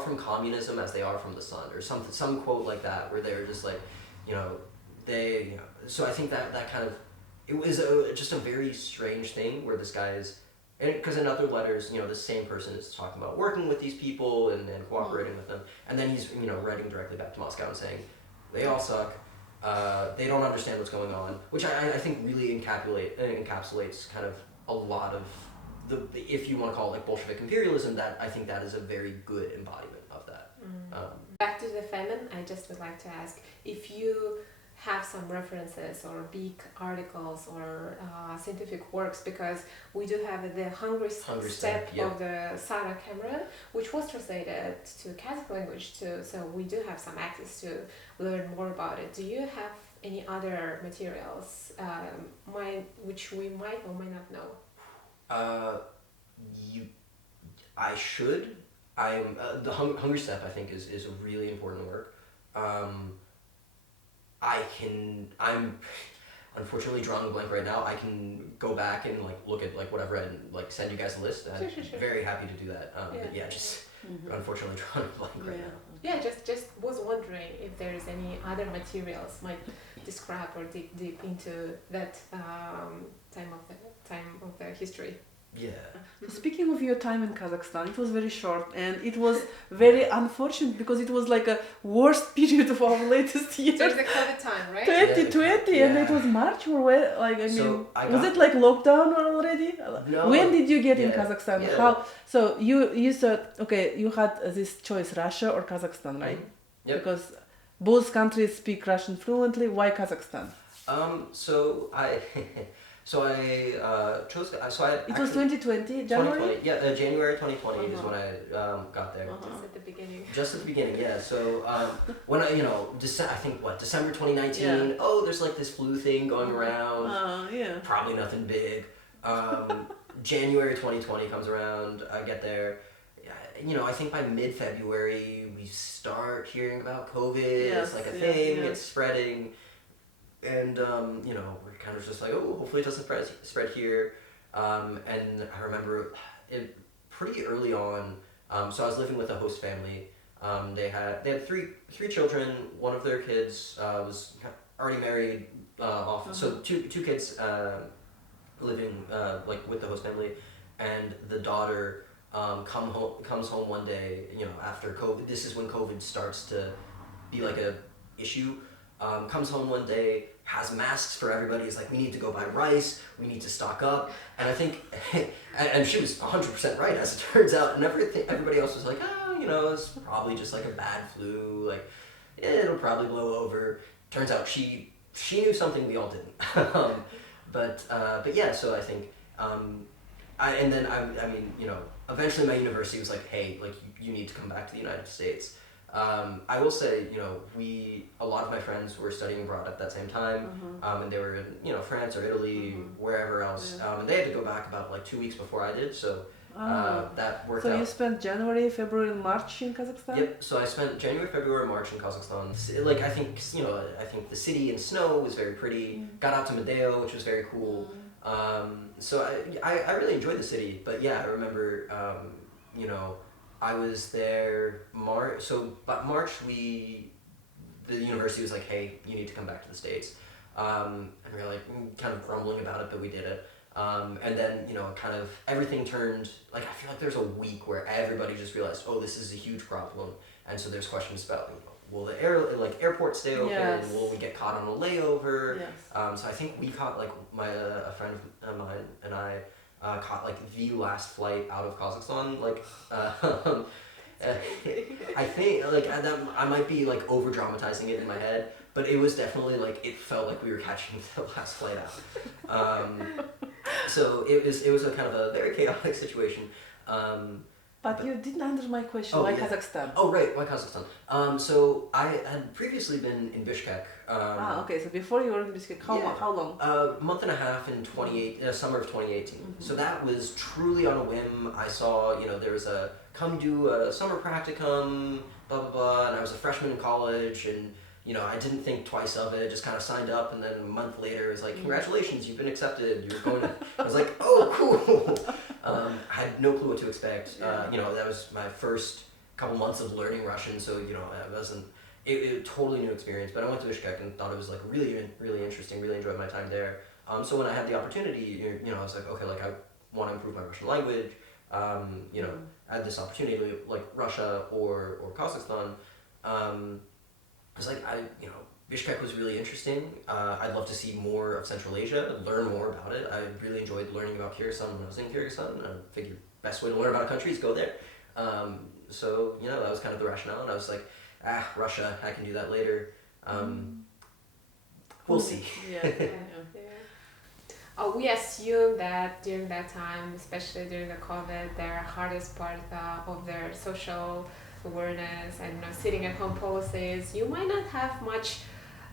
from communism as they are from the sun, or some quote like that, where they're just like, so I think that kind of, it was just a very strange thing where this guy is, because in other letters, the same person is talking about working with these people and cooperating with them, and then he's, writing directly back to Moscow and saying, they all suck, they don't understand what's going on, which I think really encapsulates kind of a lot of if you want to call it like Bolshevik imperialism, that I think that is a very good embodiment of that. Back to the famine, I just would like to ask if you have some references or big articles or scientific works, because we do have the Hungry Step yeah. of the Sarah Cameron, which was translated to Kazakh language too, so we do have some access to learn more about it. Do you have any other materials which we might or might not know? I should. The Hungry Step, I think, is a really important work. I'm unfortunately drawing a blank right now. I can go back and look at what I've read and send you guys a list. I'm Sure. very happy to do that. But yeah, just unfortunately drawing a blank right now. Yeah, just was wondering if there is any other materials might describe or dig deep into that time of the history. Yeah. So speaking of your time in Kazakhstan, it was very short and it was very unfortunate because it was like a worst period of our latest year. So it's the COVID time, right? 2020, and it was March or when? Was it like lockdown already? No. When did you get in Kazakhstan? Yeah. How? So you said, okay, you had this choice, Russia or Kazakhstan, right? Yep. Because both countries speak Russian fluently. Why Kazakhstan? So I chose. It was 2020, January. 2020, yeah, January 2020 is when I got there. Just at the beginning. Just at the beginning, yeah. So when I think December 2019. Yeah. Oh, there's this flu thing going around. Yeah. Probably nothing big. January 2020 comes around. I get there. I think by mid-February we start hearing about COVID. Yes, it's a thing. It's spreading. And we're kind of just oh, hopefully it doesn't spread here. And I remember it pretty early on. So I was living with a host family. They had three children. One of their kids was already married off. So two kids living with the host family, and the daughter comes home one day. After COVID, this is when COVID starts to be a issue. comes home one day, has masks for everybody. He's like, we need to go buy rice, we need to stock up. And I think, and she was 100% right, as it turns out. And everybody else was like, oh, you know, it's probably just like a bad flu, like, it'll probably blow over. Turns out she knew something we all didn't. But yeah, so I think, I mean, you know, eventually my university was like, hey, like, you need to come back to the United States. I will say, you know, a lot of my friends were studying abroad at that same time, and they were in, you know, France or Italy, wherever else, and they had to go back about like 2 weeks before I did, so that worked out. So you spent January, February, and March in Kazakhstan? Yep, so I spent January, February, March in Kazakhstan. Like, I think, you know, I think the city in snow was very pretty, got out to Medeo, which was very cool, so I really enjoyed the city, but yeah, I remember, you know, I was there but March the university was like, hey, you need to come back to the States. And we were like kind of grumbling about it, but we did it. And then, you know, kind of everything turned, like, I feel like there's a week where everybody just realized, oh, this is a huge problem. And so there's questions about, you know, will the airport stay open? Yes. Will we get caught on a layover? Yes. So I think we caught, like, a friend of mine and I caught like the last flight out of Kazakhstan. Like, I think like I might be like over dramatizing it in my head, but it was definitely like it felt like we were catching the last flight out. So it was a kind of a very chaotic situation. But you didn't answer my question. Why Kazakhstan? Oh right, why Kazakhstan? So I had previously been in Bishkek. Okay. So before you were in Bishkek, how long? A month and a half in summer of 2018. So that was truly on a whim. I saw, you know, there was a come do a summer practicum, blah blah blah, and I was a freshman in college, and you know, I didn't think twice of it. Just kind of signed up, and then a month later, it was like, congratulations, you've been accepted. You're going. I was like, oh, cool. I had no clue what to expect. You know, that was my first couple months of learning Russian, so you know, I wasn't. It totally new experience, but I went to Bishkek and thought it was like really interesting. Really enjoyed my time there. So when I had the opportunity, you know, I was like, okay, like I want to improve my Russian language. You know, I had this opportunity like Russia or Kazakhstan. I was like, you know, Bishkek was really interesting. I'd love to see more of Central Asia, learn more about it. I really enjoyed learning about Kyrgyzstan when I was in Kyrgyzstan. I figured best way to learn about a country is go there. So you know, that was kind of the rationale, and I was like, Russia, I can do that later. We'll see. We assume that during that time, especially during the COVID, their hardest part of their social awareness and, you know, sitting at home policies, you might not have much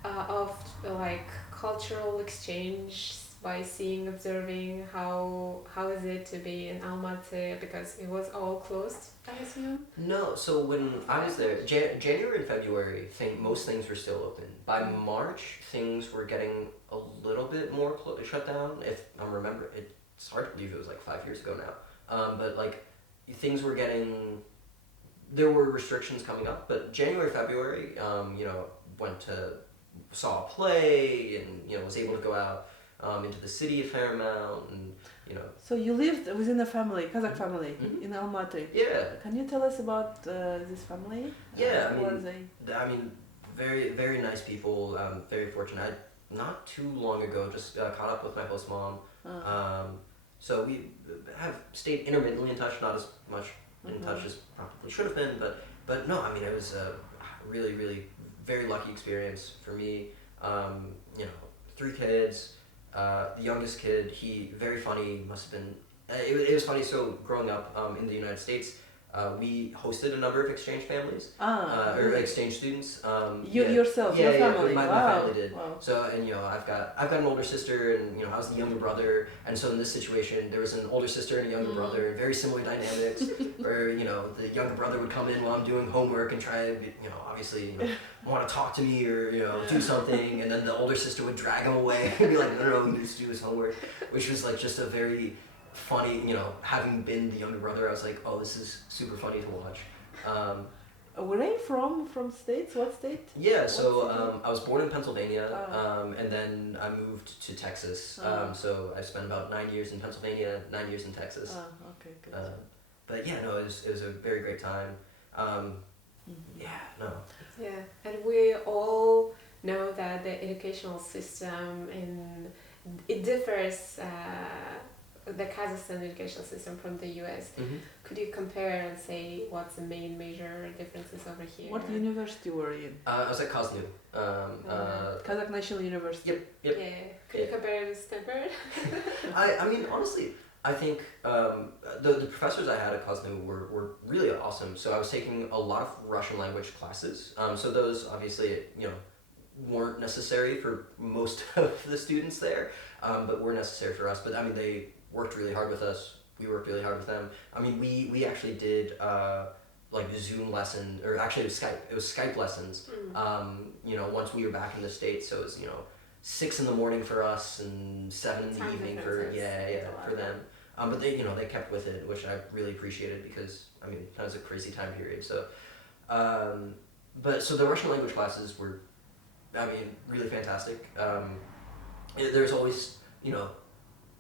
of like cultural exchange by seeing, observing how is it to be in Almaty, because it was all closed, I assume? No, so when I was there, January and February, most things were still open. By March, things were getting a little bit more shut down. If I remember, it's hard to believe it was like 5 years ago now. But like things were getting, there were restrictions coming up. But January, February, you know, saw a play and, you know, was able to go out into the city a fair amount, and you know. So you lived within a family, Kazakh family, in Almaty. Yeah. Can you tell us about this family? Yeah, I mean, very very nice people. Very fortunate. Not too long ago, just caught up with my host mom. So we have stayed intermittently in touch, not as much in touch as probably should have been, but no, I mean, it was a really very lucky experience for me. You know, 3 kids. The youngest kid, he very funny, must have been. It was funny. So growing up in the United States, we hosted a number of exchange families, or exchange students. Yourself, your family. My family did. Wow. So, and you know, I've got an older sister, and you know, I was the younger brother, and so in this situation, there was an older sister and a younger brother, and very similar dynamics, where you know, the younger brother would come in while I'm doing homework and try to, you know, obviously, you know, want to talk to me or, you know, do something, and then the older sister would drag him away and be like, no, he needs to do his homework, which was like just a very funny, you know, having been the younger brother, I was like, oh, this is super funny to watch. Where are you from? From States? What state? Yeah, so I was born in Pennsylvania, and then I moved to Texas. So I spent about 9 years in Pennsylvania, 9 years in Texas. Okay, good. But yeah, no, it was a very great time. Yeah, no. Yeah, and we all know that educational system and it differs the Kazakhstan educational system from the US. Could you compare and say what's the main major differences over here? What university were you in? I was at Kaznu. Kazakh National University. Yep. Yeah. Could you compare it with Stanford? I mean, honestly, I think the professors I had at Kaznu were really awesome. So I was taking a lot of Russian language classes. So those obviously, weren't necessary for most of the students there, but were necessary for us. But I mean, they worked really hard with us. We worked really hard with them. I mean, we actually did like Zoom lessons, or actually it was Skype. It was Skype lessons. Once we were back in the States, so it was 6 a.m. for us and 7 in the evening for them. But they kept with it, which I really appreciated because I mean that was a crazy time period. So, so the Russian language classes were, I mean, really fantastic. There's always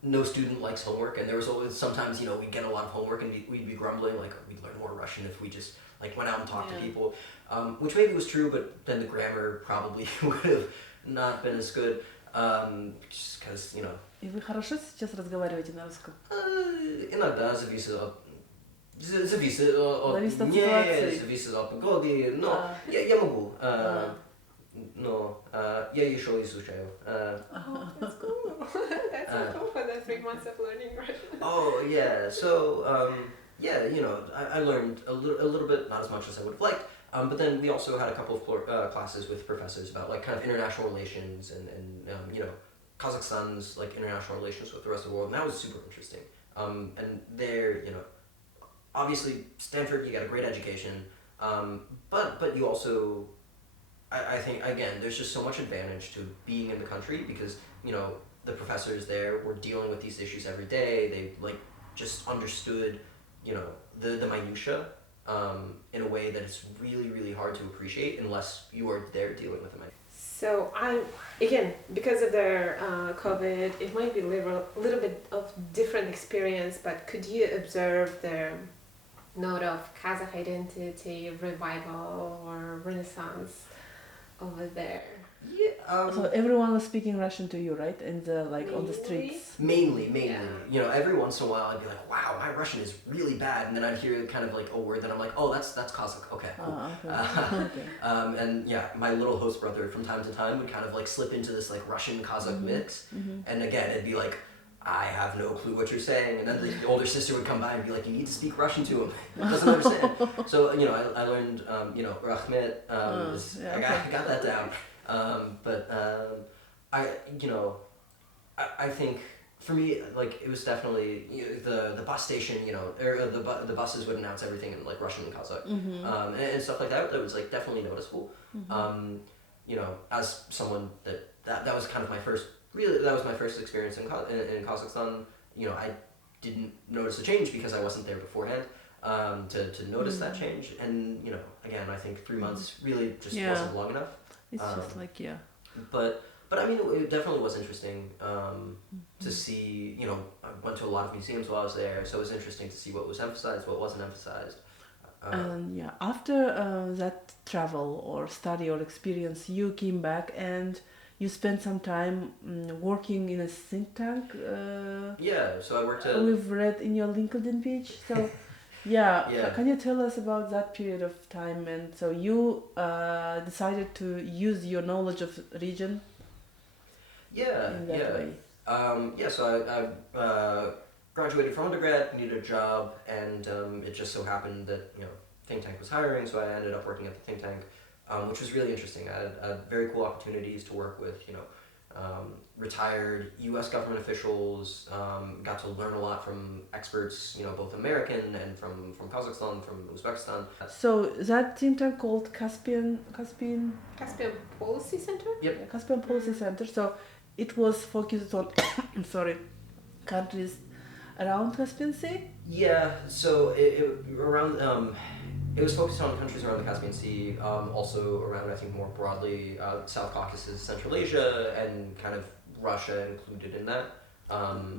no student likes homework, and there was always sometimes we'd get a lot of homework and we'd be grumbling like we'd learn more Russian if we just like went out and talked to people, which maybe was true, but then the grammar probably would have not been as good, just because И вы хорошо сейчас разговариваете на русском? Иногда зависит от Зависит от ситуации. зависит от погоды, но я могу, но я еще изучаю. Oh, that's cool. That's so cool for the 3 months of learning Russian. Oh yeah, so I learned a little bit, not as much as I would have liked, but then we also had a couple of classes with professors about like kind of international relations and Kazakhstan's like international relations with the rest of the world, and that was super interesting. And there, obviously Stanford, you got a great education, but you also, I think again, there's just so much advantage to being in the country because the professors there were dealing with these issues every day. They like just understood the minutia in a way that it's really, really hard to appreciate unless you are there dealing with them. So again, because of their COVID, it might be a little bit of different experience, but could you observe the note of Kazakh identity, revival or renaissance over there? Yeah. So everyone was speaking Russian to you, right? And on the streets. Mainly. Yeah. Every once in a while I'd be like, "Wow, my Russian is really bad," and then I'd hear kind of like a word that I'm like, "Oh, that's Kazakh." Okay. Cool. Okay. And yeah, my little host brother from time to time would kind of like slip into this like Russian Kazakh mix, and again it'd be like, I have no clue what you're saying, and then the older sister would come by and be like, you need to speak Russian to him. He doesn't understand. So I learned Rahmet. I got that down. I think for me, like, it was definitely the bus station, or the buses would announce everything in like Russian and Kazakh, and stuff like that. That was like definitely noticeable. As someone that was kind of my first. Really, that was my first experience in Kazakhstan. I didn't notice a change because I wasn't there beforehand to notice that change. And again, I think 3 months really just wasn't long enough. It's just like But I mean, it definitely was interesting to see. I went to a lot of museums while I was there, so it was interesting to see what was emphasized, what wasn't emphasized. After that travel or study or experience, you came back and you spent some time working in a think tank. So I worked at... We've read in your LinkedIn page. So, can you tell us about that period of time? And so you decided to use your knowledge of region in that way. So I graduated from undergrad, needed a job, and it just so happened that, think tank was hiring, so I ended up working at the think tank. Which was really interesting. I had very cool opportunities to work with, retired U.S. government officials. Got to learn a lot from experts, both American and from Kazakhstan, from Uzbekistan. So that think tank called Caspian Policy Center. Yep. Caspian Policy Center. So it was focused on, countries around Caspian Sea. Yeah. So it was focused on countries around the Caspian Sea, also around, I think, more broadly, South Caucasus, Central Asia, and kind of Russia included in that.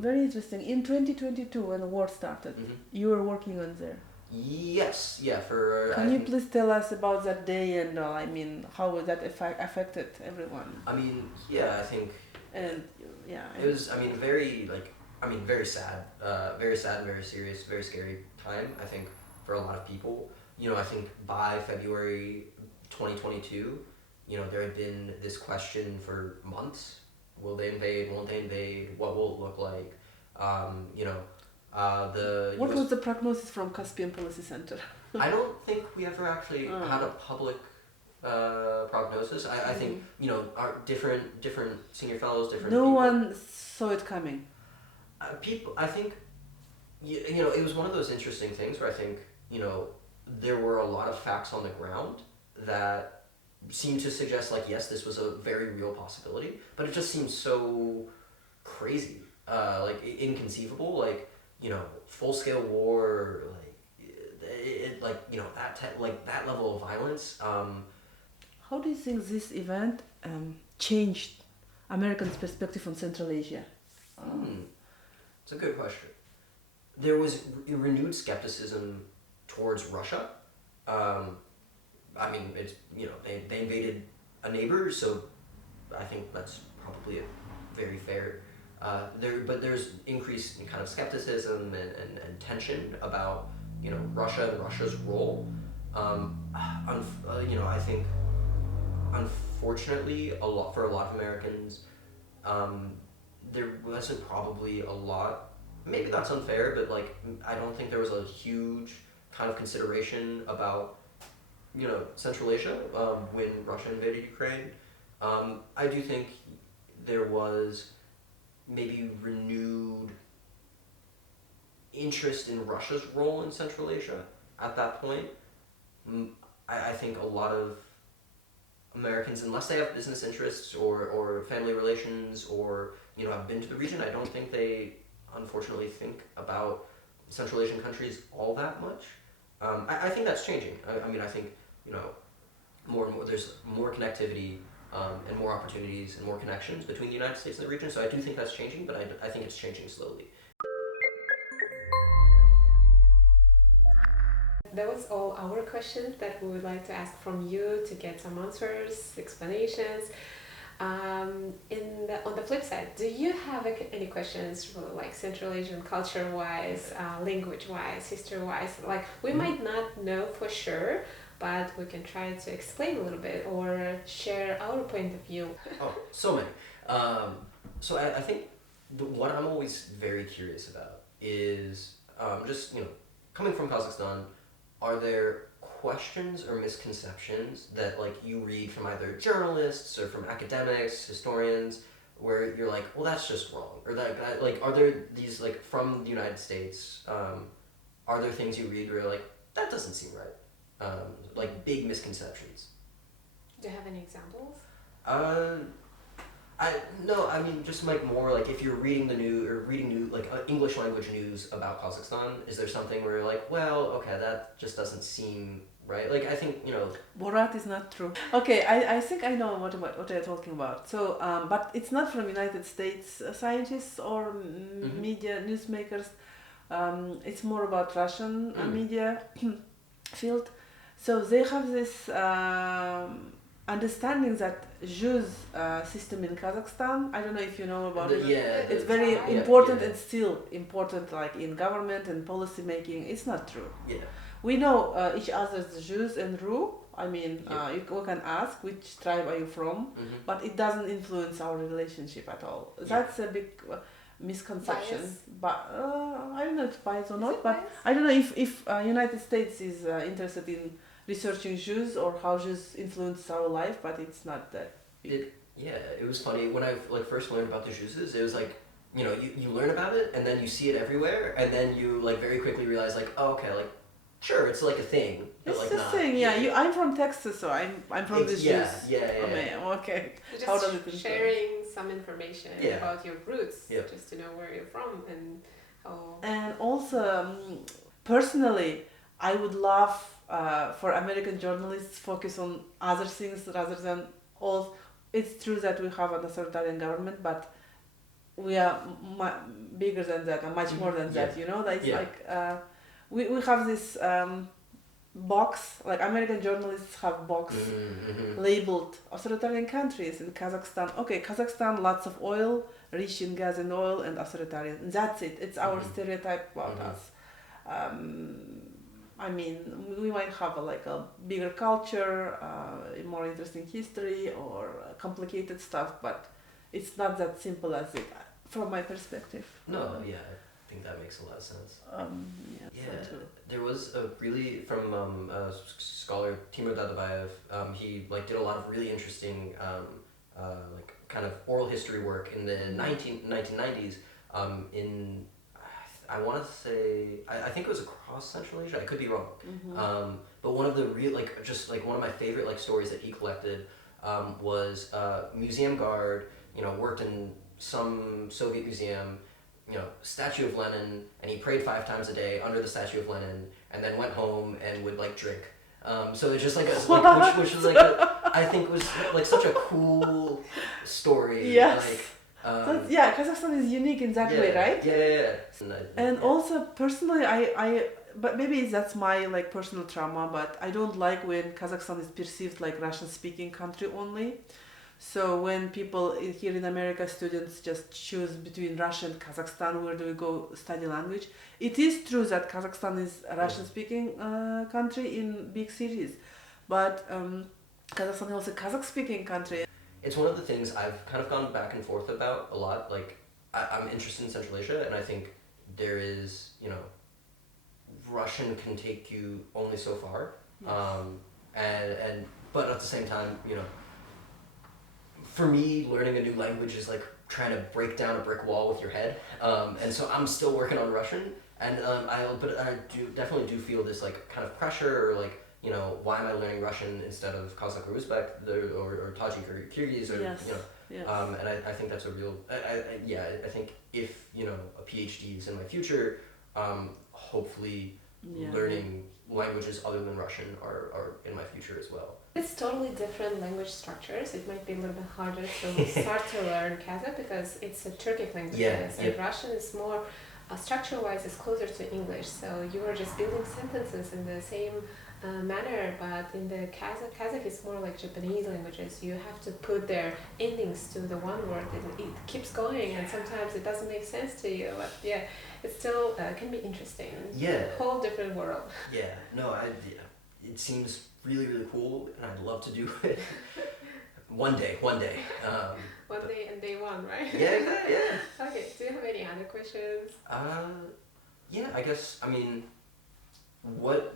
Very interesting. In 2022, when the war started, you were working on there. Yes, yeah. For Can you please tell us about that day and I mean how that affected everyone? I mean, yeah, I think. And yeah, it was. I mean, very very sad, very sad and very serious, very scary time. I think for a lot of people. I think by February 2022, there had been this question for months: will they invade? Won't they invade? What will it look like? What was the prognosis from Caspian Policy Center? I don't think we ever actually had a public prognosis. I think our different senior fellows, different. No people, one saw it coming. People, I think, it was one of those interesting things where I think there were a lot of facts on the ground that seemed to suggest like yes, this was a very real possibility, but it just seems so crazy, like inconceivable, like. Full-scale war, that level of violence. How do you think this event changed Americans' perspective on Central Asia? It's a good question. There was renewed skepticism towards Russia. It's they invaded a neighbor, so I think that's probably a very fair. But there's increased kind of skepticism and tension about Russia and Russia's role. I think unfortunately for a lot of Americans, there wasn't probably a lot. Maybe that's unfair, but I don't think there was a huge kind of consideration about Central Asia when Russia invaded Ukraine. I do think there was maybe renewed interest in Russia's role in Central Asia at that point. I think a lot of Americans, unless they have business interests or family relations or have been to the region, I don't think they unfortunately think about Central Asian countries all that much. I think that's changing. I think more and more there's more connectivity. And more opportunities and more connections between the United States and the region. So I do think that's changing, but I think it's changing slowly. That was all our questions that we would like to ask from you to get some answers, explanations. On the flip side, do you have any questions for Central Asian culture-wise, language-wise, history-wise? We might not know for sure, but we can try to explain a little bit or share our point of view. Oh, so many. So I think what I'm always very curious about is just, coming from Kazakhstan, are there questions or misconceptions that you read from either journalists or from academics, historians, where you're well, that's just wrong? Or are there these, from the United States, are there things you read where you're that doesn't seem right? Big misconceptions. Do you have any examples? Just more if you're reading English language news about Kazakhstan, is there something where you're well, okay, that just doesn't seem right? I think Borat is not true. Okay, I think I know what you're talking about. So, but it's not from United States scientists or media newsmakers. It's more about Russian media field. So they have this understanding that Jews system in Kazakhstan, I don't know if you know about it. Yeah, it's very important and still important in government and policy making. It's not true. Yeah. We know each other's Jews and Ru. We can ask which tribe are you from, but it doesn't influence our relationship at all. That's a big misconception. Bias? But I don't know if it's bias or not, but bias? I don't know if United States is interested in researching Jews or how Jews influence our life, but it's not that big. It was funny when I first learned about the Jews. It was you learn about it and then you see it everywhere and then you very quickly realize oh, okay, sure, it's a thing, but It's not. a thing, yeah. I'm from Texas, so I'm from the Jews. Yeah. Okay. You're How just does it influence? sharing some information Yeah. about your roots, Yeah. just to know where you're from and how. And also, personally, I would love for American journalists focus on other things rather than all. It's true that we have an authoritarian government, but we are bigger than that, and much more than that. It's we have this box, like American journalists have box labeled authoritarian countries in Kazakhstan. Okay, Kazakhstan, lots of oil, rich in gas and oil, and authoritarian. That's it. It's our stereotype about us. I mean, we might have a bigger culture, a more interesting history, or complicated stuff, but it's not that simple as it, from my perspective. No, yeah, I think that makes a lot of sense. So there was a really, from scholar Timur Dadabayev, he did a lot of really interesting kind of oral history work in the 1990s in, I want to say, I think it was across Central Asia, I could be wrong. But one of the real, one of my favorite stories that he collected was museum guard, worked in some Soviet museum, statue of Lenin, and he prayed 5 times a day under the statue of Lenin, and then went home and would drink. So it's just which was I think was such a cool story. Yes. Kazakhstan is unique in that way, right? Yeah. And also personally, but maybe that's my personal trauma, but I don't like when Kazakhstan is perceived like Russian-speaking country only. So when people here in America, students just choose between Russia and Kazakhstan, where do we go study language? It is true that Kazakhstan is a Russian-speaking country in big cities, but Kazakhstan is also a Kazakh-speaking country. It's one of the things I've kind of gone back and forth about a lot. I'm interested in Central Asia, and I think there is, Russian can take you only so far. Yes. But at the same time, for me, learning a new language is trying to break down a brick wall with your head. And so I'm still working on Russian, and I definitely do feel this kind of pressure, or why am I learning Russian instead of Kazakh or Uzbek or Tajik or Kyrgyz or Yes. And I think that's a real I think if a PhD is in my future, hopefully learning languages other than Russian are in my future as well. It's totally different language structures. It might be a little bit harder to start to learn Kazakh because it's a Turkic language. And Russian is more structure-wise is closer to English. So you are just building sentences in the same manner, but in the Kazakh is more like Japanese languages. You have to put their endings to the one word, and it keeps going, and sometimes it doesn't make sense to you. But it still can be interesting. Whole different world. It seems really, really cool, and I'd love to do it one day. One day and day one, right? Yeah. Okay. Do you have any other questions? I guess. I mean, what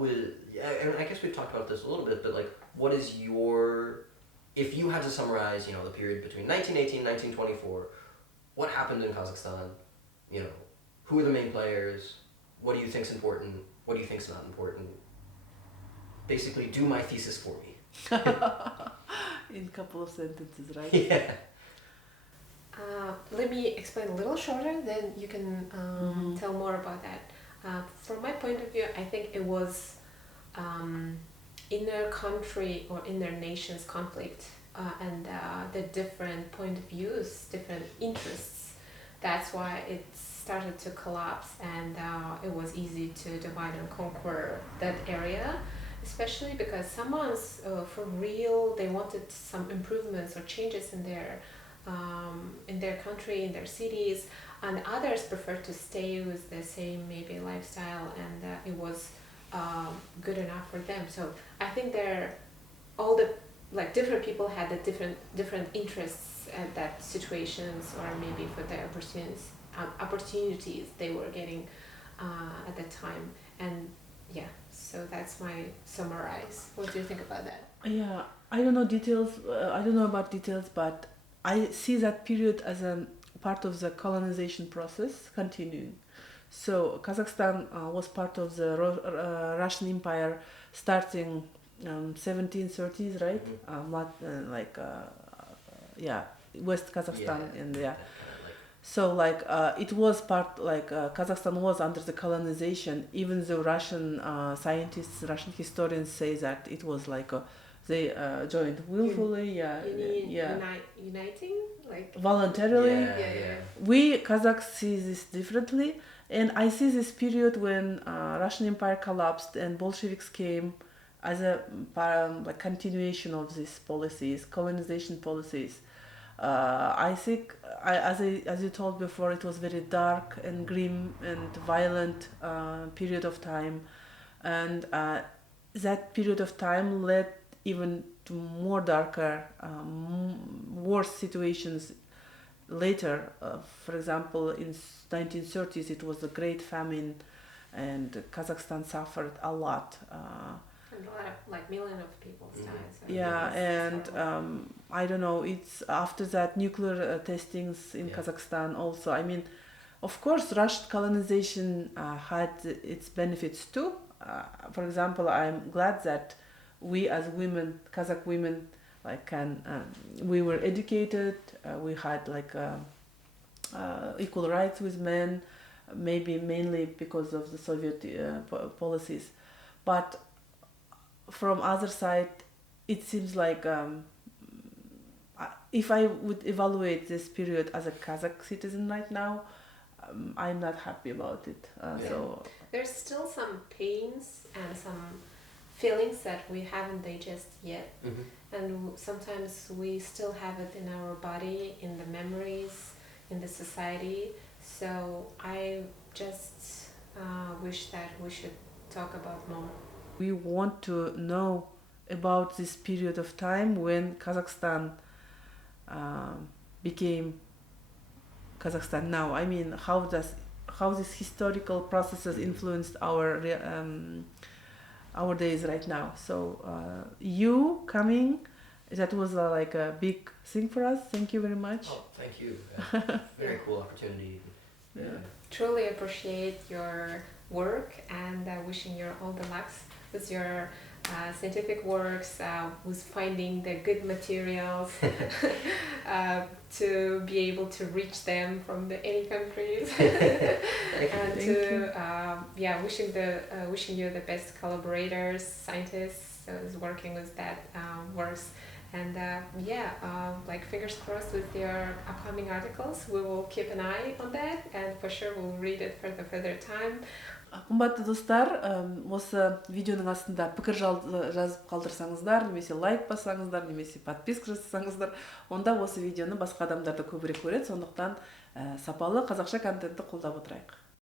would? And I guess we've talked about this a little bit, but what is your? If you had to summarize, the period between 1918 and 1924, what happened in Kazakhstan? Who are the main players? What do you think's important? What do you think's not important? Basically, do my thesis for me. In a couple of sentences, right? Yeah. Let me explain a little shorter, then you can tell more about that. From my point of view, I think it was inner country or inner nations conflict and the different point of views, different interests. That's why it started to collapse, and it was easy to divide and conquer that area, especially because someone's for real, they wanted some improvements or changes in their country, in their cities, and others preferred to stay with the same maybe lifestyle, and it was good enough for them. So I think all the different people had the different interests at that situations, or maybe for the opportunities they were getting at that time. And so that's my summarize. What do you think about that? I don't know details. I don't know about details, but I see that period as a part of the colonization process continuing. So Kazakhstan was part of the Russian Empire starting 1730s, right? West Kazakhstan So it was part Kazakhstan was under the colonization, even though Russian scientists, Russian historians say that it was they joined willfully, uniting, voluntarily. Yeah. We Kazakhs see this differently, And I see this period when Russian Empire collapsed and Bolsheviks came as a like continuation of these policies, colonization policies. I think, as you told before, it was very dark and grim and violent period of time, and that period of time led even to more darker, worse situations later. For example, in 1930s, it was the Great Famine, and Kazakhstan suffered a lot. And a lot of, like, millions of people died. So Yeah, and I don't know, it's after that nuclear testings in Kazakhstan also. I mean, of course, Russian colonization had its benefits too. For example, I'm glad that we as women, Kazakh women, like we were educated, we had like equal rights with men, maybe mainly because of the Soviet policies. But from other side, it seems like if I would evaluate this period as a Kazakh citizen right now, I'm not happy about it. So there's still some pains and some feelings that we haven't digested yet, and sometimes we still have it in our body, in the memories, in the society. So I just wish that we should talk about more. We want to know about this period of time when Kazakhstan became Kazakhstan now. I mean, how these historical processes influenced our days right now. So you coming, that was like a big thing for us. Thank you very much. Oh, thank you. Very cool opportunity. Yeah. Truly appreciate your work, and wishing you all the luck with your scientific works, with finding the good materials to be able to reach them from any countries. And wishing you the best collaborators, scientists who's working with that works. And like, fingers crossed with your upcoming articles. We will keep an eye on that, and for sure we'll read it for the further time. Қымбатты достар, осы видеоның астында пікір жазып қалдырсаңыздар, немесе лайк бассаңыздар, немесе подписка жасасаңыздар, онда осы видеоны басқа адамдар да көбірек көреді. Сондықтан сапалы қазақша контентті қолдап отырайық.